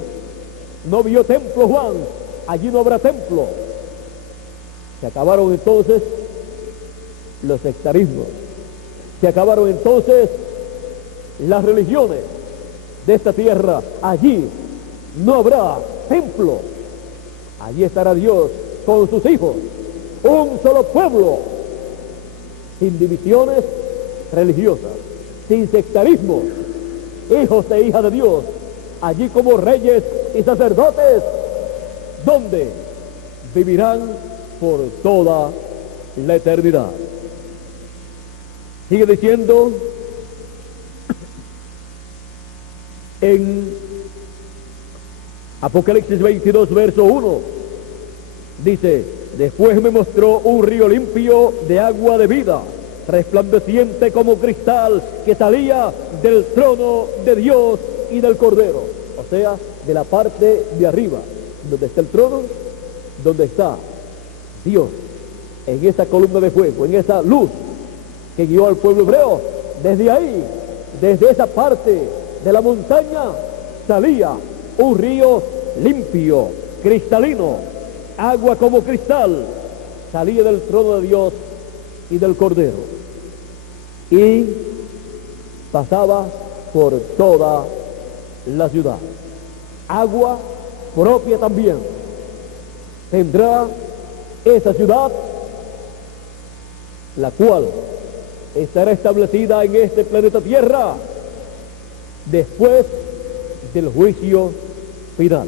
no vio templo Juan, allí no habrá templo. Se acabaron entonces los sectarismos, se acabaron entonces las religiones de esta tierra. Allí no habrá templo, allí estará Dios con sus hijos, un solo pueblo, sin divisiones religiosas, sin sectarismo, hijos e hijas de Dios, allí como reyes y sacerdotes, donde vivirán por toda la eternidad. Sigue diciendo en Apocalipsis 22, verso 1, dice: después me mostró un río limpio de agua de vida, resplandeciente como cristal, que salía del trono de Dios y del Cordero, o sea, de la parte de arriba, donde está el trono, donde está Dios, en esa columna de fuego, en esa luz que guió al pueblo hebreo. Desde ahí, desde esa parte de la montaña, salía un río limpio, cristalino, agua como cristal, salía del trono de Dios y del Cordero, y pasaba por toda la ciudad. Agua propia también tendrá esa ciudad, la cual estará establecida en este planeta Tierra después del juicio final.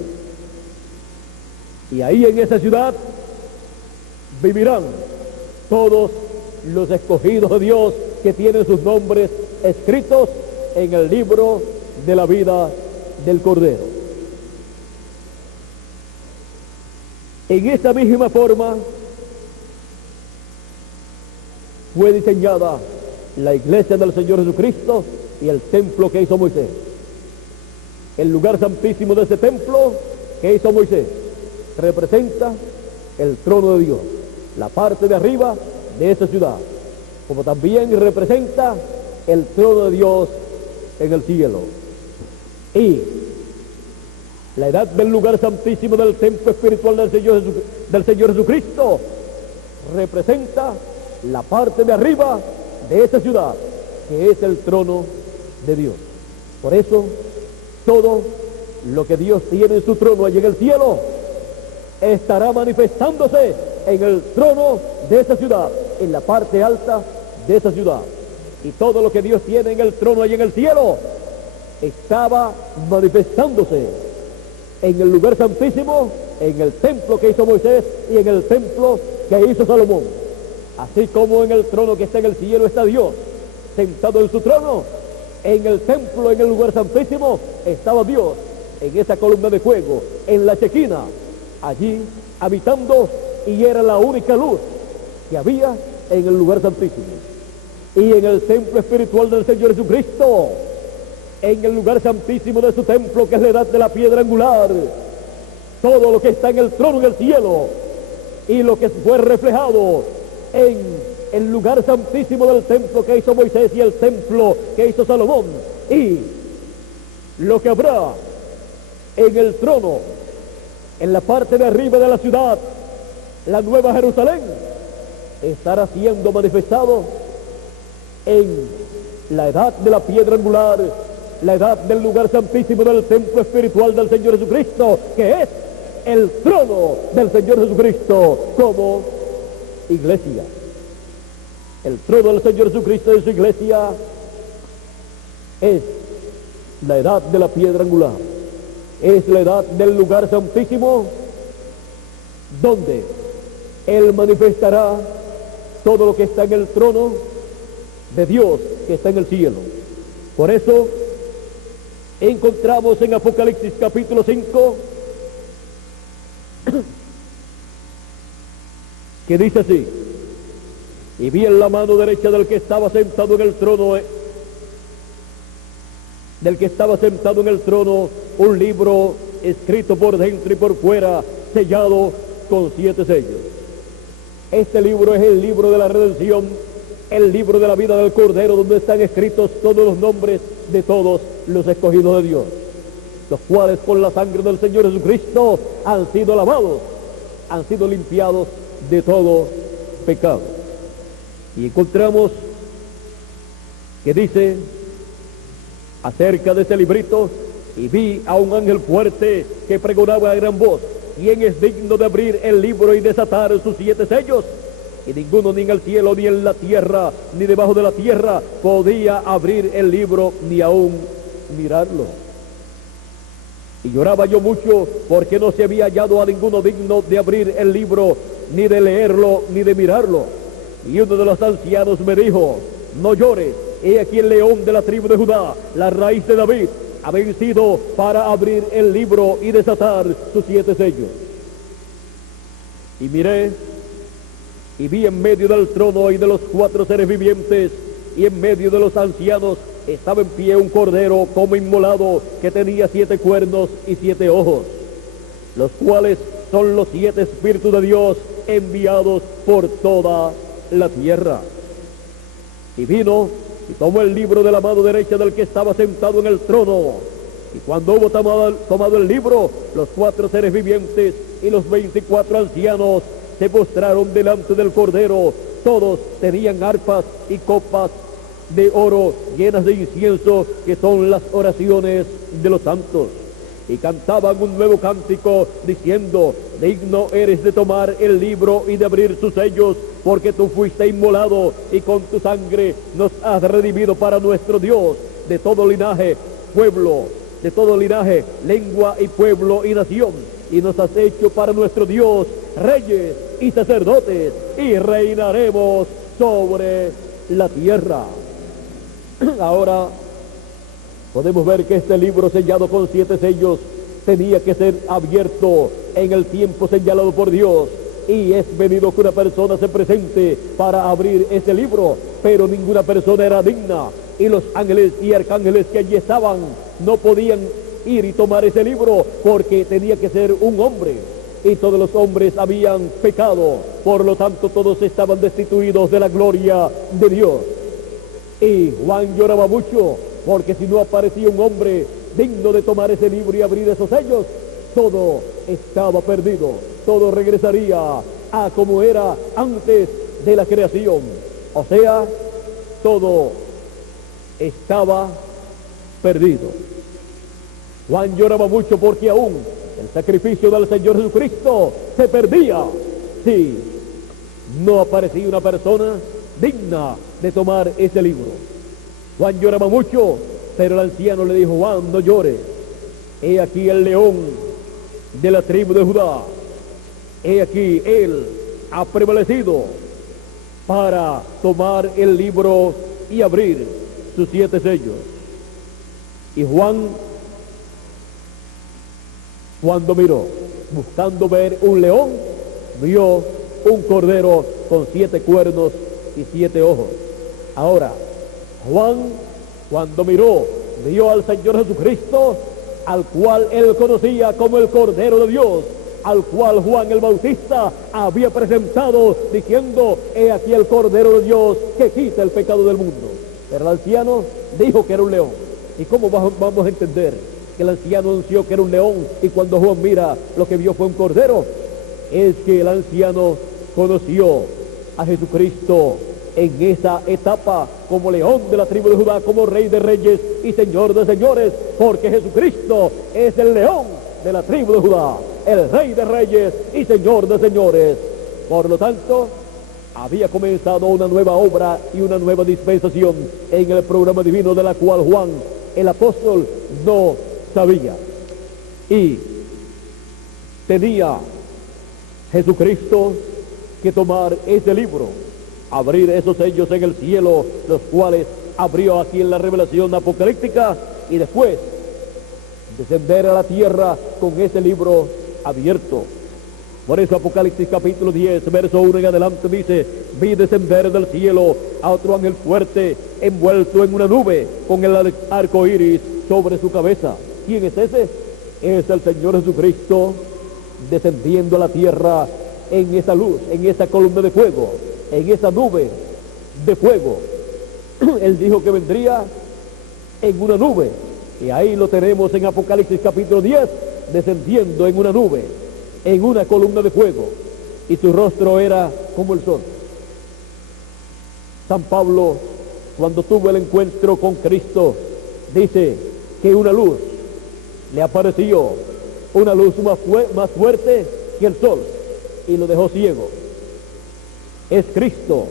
Y ahí en esa ciudad vivirán todos los escogidos de Dios que tienen sus nombres escritos en el libro de la vida del Cordero. En esta misma forma fue diseñada la iglesia del Señor Jesucristo y el templo que hizo Moisés. El lugar santísimo de ese templo que hizo Moisés representa el trono de Dios. La parte de arriba de esa ciudad, como también representa el trono de Dios en el cielo. Y la edad del lugar santísimo del templo espiritual del Señor Jesucristo representa la parte de arriba de esa ciudad, que es el trono de Dios. Por eso, todo lo que Dios tiene en su trono allí en el cielo estará manifestándose en el trono de esa ciudad, en la parte alta de esa ciudad. Y todo lo que Dios tiene en el trono allí en el cielo estaba manifestándose en el lugar santísimo, en el templo que hizo Moisés y en el templo que hizo Salomón. Así como en el trono que está en el cielo está Dios sentado en su trono, en el templo, en el lugar santísimo, estaba Dios en esa columna de fuego, en la Shequina, allí habitando, y era la única luz que había en el lugar santísimo. Y en el templo espiritual del Señor Jesucristo, en el lugar santísimo de su templo, que es la edad de la piedra angular, todo lo que está en el trono del cielo y lo que fue reflejado en el lugar santísimo del templo que hizo Moisés y el templo que hizo Salomón, y lo que habrá en el trono, en la parte de arriba de la ciudad, la Nueva Jerusalén, estará siendo manifestado en la edad de la piedra angular, la edad del lugar santísimo del templo espiritual del Señor Jesucristo, que es el trono del Señor Jesucristo como iglesia. El trono del Señor Jesucristo en su iglesia es la edad de la piedra angular, es la edad del lugar santísimo, donde Él manifestará todo lo que está en el trono de Dios que está en el cielo. Por eso encontramos en Apocalipsis capítulo 5 que dice así: y vi en la mano derecha del que estaba sentado en el trono, un libro escrito por dentro y por fuera, sellado con 7 sellos. Este libro es el libro de la redención, el libro de la vida del Cordero, donde están escritos todos los nombres de todos los escogidos de Dios, los cuales por la sangre del Señor Jesucristo han sido lavados, han sido limpiados de todo pecado. Y encontramos que dice acerca de este librito: y vi a un ángel fuerte que pregonaba a gran voz: ¿quién es digno de abrir el libro y desatar sus 7 sellos? Y ninguno, ni en el cielo, ni en la tierra, ni debajo de la tierra, podía abrir el libro, ni aún mirarlo. Y lloraba yo mucho, porque no se había hallado a ninguno digno de abrir el libro, ni de leerlo, ni de mirarlo. Y uno de los ancianos me dijo: no llores, he aquí el león de la tribu de Judá, la raíz de David, ha vencido para abrir el libro y desatar sus 7 sellos. Y miré, y vi en medio del trono y de los 4 seres vivientes, y en medio de los ancianos, estaba en pie un cordero como inmolado, que tenía 7 cuernos y 7 ojos, los cuales son los 7 espíritus de Dios enviados por toda la tierra. Y vino y tomó el libro de la mano derecha del que estaba sentado en el trono. Y cuando hubo tomado el libro, los 4 seres vivientes y los 24 ancianos se postraron delante del Cordero. Todos tenían arpas y copas de oro llenas de incienso, que son las oraciones de los santos. Y cantaban un nuevo cántico, diciendo: digno eres de tomar el libro y de abrir sus sellos, porque tú fuiste inmolado, y con tu sangre nos has redimido para nuestro Dios de todo linaje, lengua y pueblo y nación, y nos has hecho para nuestro Dios reyes y sacerdotes, y reinaremos sobre la tierra. Ahora podemos ver que este libro sellado con 7 sellos tenía que ser abierto en el tiempo señalado por Dios, y es venido que una persona se presente para abrir ese libro, pero ninguna persona era digna, y los ángeles y arcángeles que allí estaban no podían ir y tomar ese libro, porque tenía que ser un hombre y todos los hombres habían pecado, por lo tanto todos estaban destituidos de la gloria de Dios. Y Juan lloraba mucho, porque si no aparecía un hombre digno de tomar ese libro y abrir esos sellos, todo estaba perdido, todo regresaría a como era antes de la creación. O sea, todo estaba perdido. Juan lloraba mucho porque aún el sacrificio del Señor Jesucristo se perdía si no aparecía una persona digna de tomar ese libro. Juan lloraba mucho, pero el anciano le dijo: Juan, no llores. He aquí el león de la tribu de Judá. He aquí, él ha prevalecido para tomar el libro y abrir sus 7 sellos. Y Juan, cuando miró, buscando ver un león, vio un cordero con 7 cuernos y 7 ojos. Ahora, Juan, cuando miró, vio al Señor Jesucristo, al cual él conocía como el Cordero de Dios, al cual Juan el Bautista había presentado diciendo: he aquí el Cordero de Dios que quita el pecado del mundo. Pero el anciano dijo que era un león. ¿Y cómo vamos a entender que el anciano anunció que era un león y cuando Juan mira lo que vio fue un cordero? Es que el anciano conoció a Jesucristo en esa etapa como león de la tribu de Judá, como rey de reyes y señor de señores, porque Jesucristo es el león de la tribu de Judá, el rey de reyes y señor de señores. Por lo tanto, había comenzado una nueva obra y una nueva dispensación en el programa divino, de la cual Juan el apóstol no sabía. Y tenía Jesucristo que tomar ese libro, abrir esos sellos en el cielo, los cuales abrió aquí en la revelación apocalíptica, y después descender a la tierra con ese libro abierto. Por eso Apocalipsis capítulo 10, verso 1 en adelante dice: vi descender del cielo a otro ángel fuerte, envuelto en una nube, con el arco iris sobre su cabeza. ¿Quién es ese? Es el Señor Jesucristo descendiendo a la tierra en esa luz, en esa columna de fuego, en esa nube de fuego. Él dijo que vendría en una nube, y ahí lo tenemos en Apocalipsis capítulo 10, descendiendo en una nube, en una columna de fuego, y su rostro era como el sol. San Pablo, cuando tuvo el encuentro con Cristo, dice que una luz le apareció, una luz más fuerte que el sol, y lo dejó ciego. Es Cristo,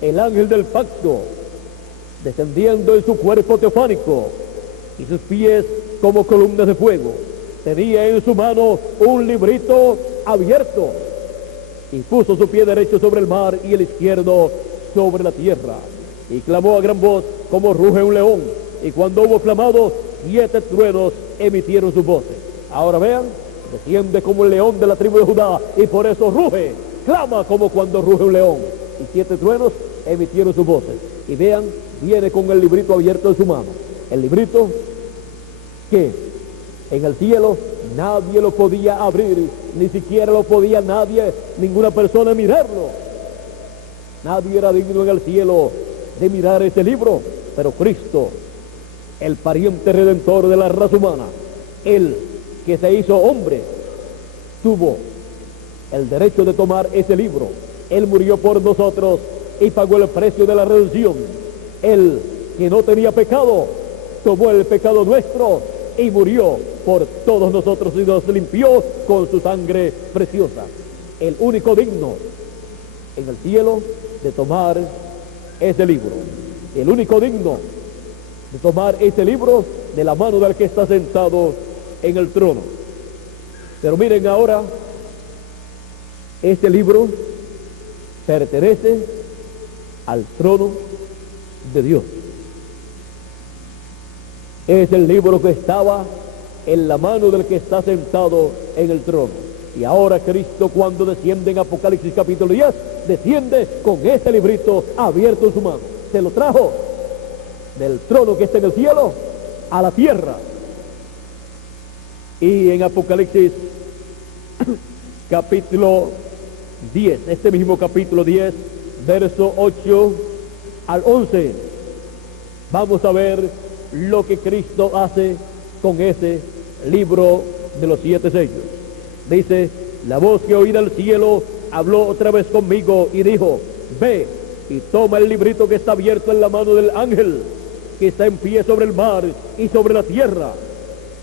el ángel del pacto, descendiendo en su cuerpo teofánico y sus pies como columnas de fuego. Tenía en su mano un librito abierto y puso su pie derecho sobre el mar y el izquierdo sobre la tierra, y clamó a gran voz como ruge un león, y cuando hubo clamado, 7 truenos emitieron sus voces. Ahora vean, desciende como el león de la tribu de Judá, y por eso ruge, clama como cuando ruge un león, y 7 truenos emitieron sus voces. Y vean, viene con el librito abierto en su mano, el librito que en el cielo nadie lo podía abrir, ni siquiera lo podía ninguna persona mirarlo. Nadie era digno en el cielo de mirar ese libro, pero Cristo, el pariente redentor de la raza humana, él que se hizo hombre, tuvo el derecho de tomar ese libro. Él murió por nosotros y pagó el precio de la redención. Él que no tenía pecado, tomó el pecado nuestro y murió por todos nosotros y nos limpió con su sangre preciosa. El único digno en el cielo de tomar ese libro, el único digno de tomar ese libro de la mano del que está sentado en el trono. Pero miren ahora, este libro pertenece al trono de Dios. Es el libro que estaba en la mano del que está sentado en el trono. Y ahora Cristo, cuando desciende en Apocalipsis capítulo 10, desciende con este librito abierto en su mano. Se lo trajo del trono que está en el cielo a la tierra. Y en Apocalipsis capítulo 10, este mismo capítulo 10, verso 8 al 11. Vamos a ver lo que Cristo hace con ese libro de los 7 sellos. Dice: la voz que oí del cielo habló otra vez conmigo y dijo: ve y toma el librito que está abierto en la mano del ángel que está en pie sobre el mar y sobre la tierra.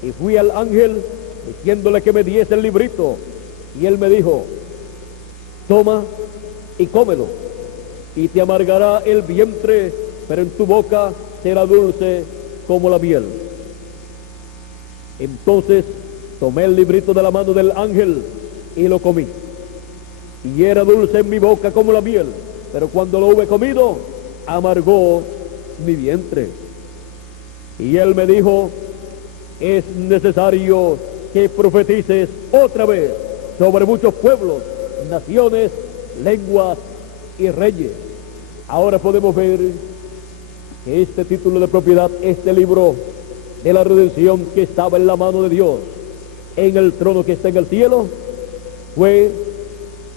Y fui al ángel diciéndole que me diese el librito, y él me dijo: toma y cómelo, y te amargará el vientre, pero en tu boca será dulce como la miel. Entonces tomé el librito de la mano del ángel y lo comí, y era dulce en mi boca como la miel, pero cuando lo hube comido, amargó mi vientre. Y él me dijo: es necesario que profetices otra vez sobre muchos pueblos, naciones, lenguas y reyes. Ahora podemos ver que este título de propiedad, este libro de la redención que estaba en la mano de Dios, en el trono que está en el cielo, fue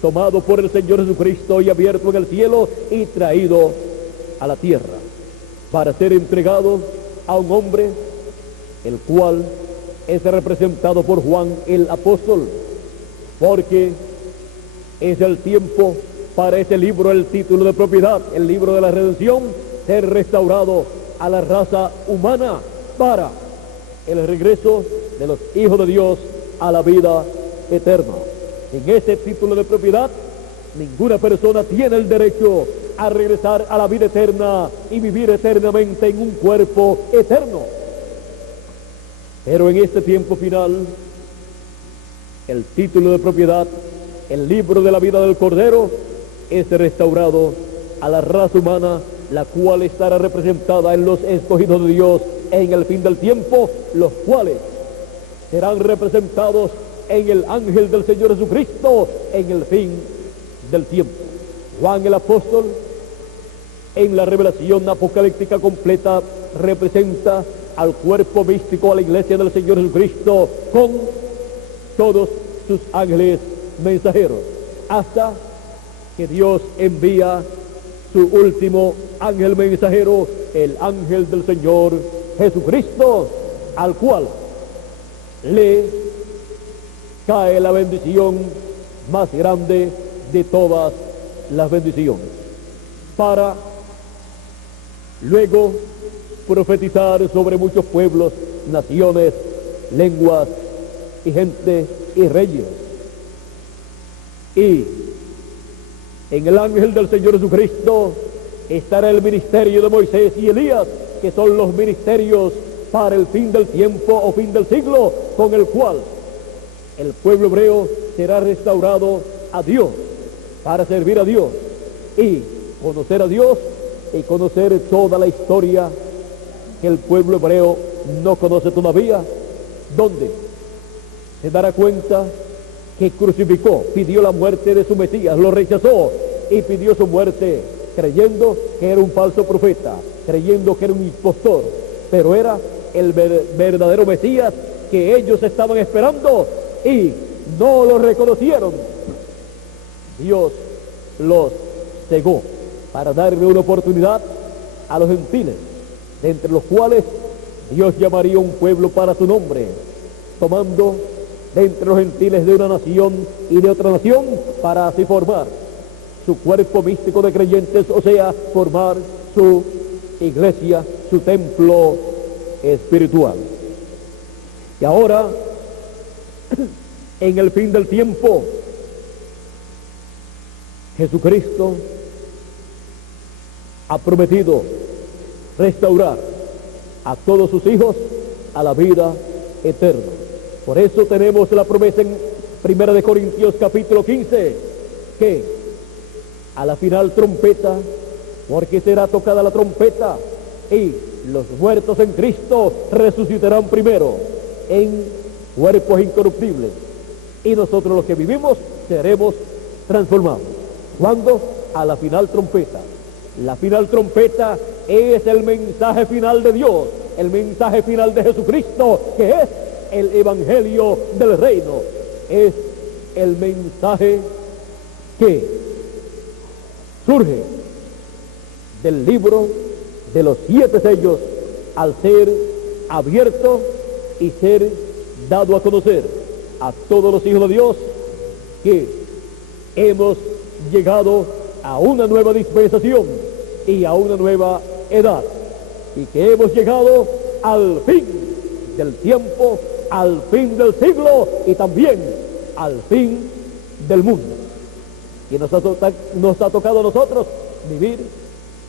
tomado por el Señor Jesucristo y abierto en el cielo y traído a la tierra para ser entregado a un hombre, el cual es representado por Juan el apóstol, porque es el tiempo para ese libro, el título de propiedad, el libro de la redención, ser restaurado a la raza humana para el regreso de los hijos de Dios a la vida eterna. En ese título de propiedad, ninguna persona tiene el derecho a regresar a la vida eterna y vivir eternamente en un cuerpo eterno. Pero en este tiempo final, el título de propiedad, el libro de la vida del Cordero, es restaurado a la raza humana, la cual estará representada en los escogidos de Dios en el fin del tiempo, los cuales serán representados en el ángel del Señor Jesucristo en el fin del tiempo. Juan el apóstol, en la revelación apocalíptica completa, representa al cuerpo místico, a la iglesia del Señor Jesucristo, con todos sus ángeles mensajeros, hasta que Dios envía su último ángel mensajero, el ángel del Señor Jesucristo, al cual le cae la bendición más grande de todas las bendiciones, para luego profetizar sobre muchos pueblos, naciones, lenguas y gente y reyes. Y en el ángel del Señor Jesucristo estará el ministerio de Moisés y Elías, que son los ministerios para el fin del tiempo o fin del siglo, con el cual el pueblo hebreo será restaurado a Dios, para servir a Dios y conocer a Dios y conocer toda la historia que el pueblo hebreo no conoce todavía, donde se dará cuenta que crucificó, pidió la muerte de su Mesías, lo rechazó y pidió su muerte, creyendo que era un falso profeta, creyendo que era un impostor, pero era el verdadero Mesías que ellos estaban esperando y no lo reconocieron. Dios los cegó para darle una oportunidad a los gentiles, de entre los cuales Dios llamaría un pueblo para su nombre, tomando de entre los gentiles de una nación y de otra nación, para así formar su cuerpo místico de creyentes, o sea, formar su iglesia, su templo espiritual. Y ahora, en el fin del tiempo, Jesucristo ha prometido restaurar a todos sus hijos a la vida eterna. Por eso tenemos la promesa en 1 Corintios capítulo 15, que a la final trompeta, porque será tocada la trompeta, y los muertos en Cristo resucitarán primero en cuerpos incorruptibles, y nosotros los que vivimos seremos transformados. ¿Cuándo? A la final trompeta. La final trompeta es el mensaje final de Dios, el mensaje final de Jesucristo, que es el evangelio del reino. Es el mensaje que surge del libro de los 7 sellos al ser abierto y ser dado a conocer a todos los hijos de Dios que hemos llegado a una nueva dispensación y a una nueva edad, y que hemos llegado al fin del tiempo, al fin del siglo y también al fin del mundo. Y nos ha tocado a nosotros vivir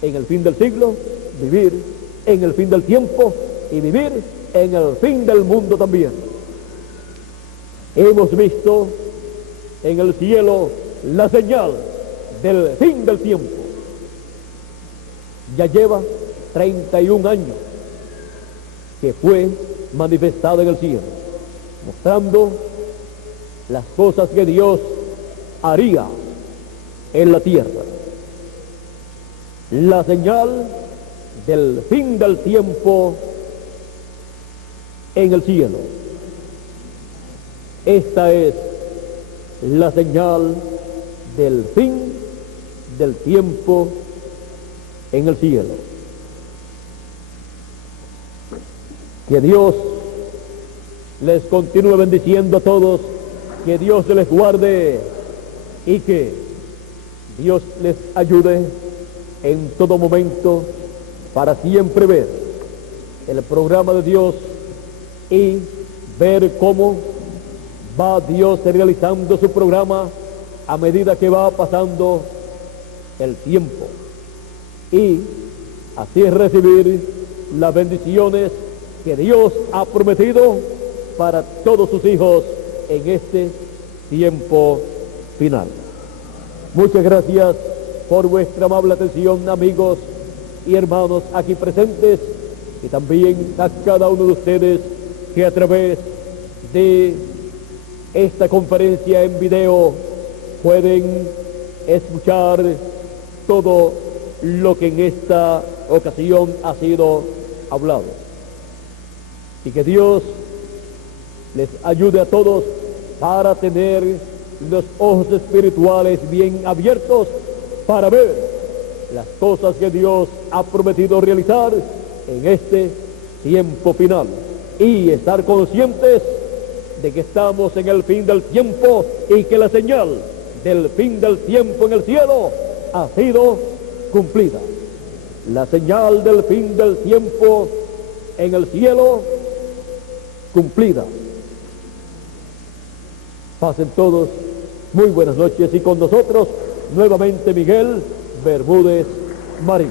en el fin del siglo, vivir en el fin del tiempo y vivir en el fin del mundo también. Hemos visto en el cielo la señal del fin del tiempo. Ya lleva 31 años que fue manifestada en el cielo, mostrando las cosas que Dios haría en la tierra. La señal del fin del tiempo en el cielo. Esta es la señal del fin del tiempo en el cielo. Que Dios les continúe bendiciendo a todos, que Dios les guarde y que Dios les ayude en todo momento para siempre ver el programa de Dios y ver cómo va Dios realizando su programa a medida que va pasando el tiempo, y así recibir las bendiciones que Dios ha prometido para todos sus hijos en este tiempo final. Muchas gracias por vuestra amable atención, amigos y hermanos aquí presentes, y también a cada uno de ustedes que a través de esta conferencia en video pueden escuchar todo lo que en esta ocasión ha sido hablado. Y que Dios les ayude a todos para tener los ojos espirituales bien abiertos para ver las cosas que Dios ha prometido realizar en este tiempo final, y estar conscientes de que estamos en el fin del tiempo y que la señal del fin del tiempo en el cielo ha sido cumplida. La señal del fin del tiempo en el cielo cumplida. Pasen todos muy buenas noches, y con nosotros nuevamente Miguel Bermúdez Marín.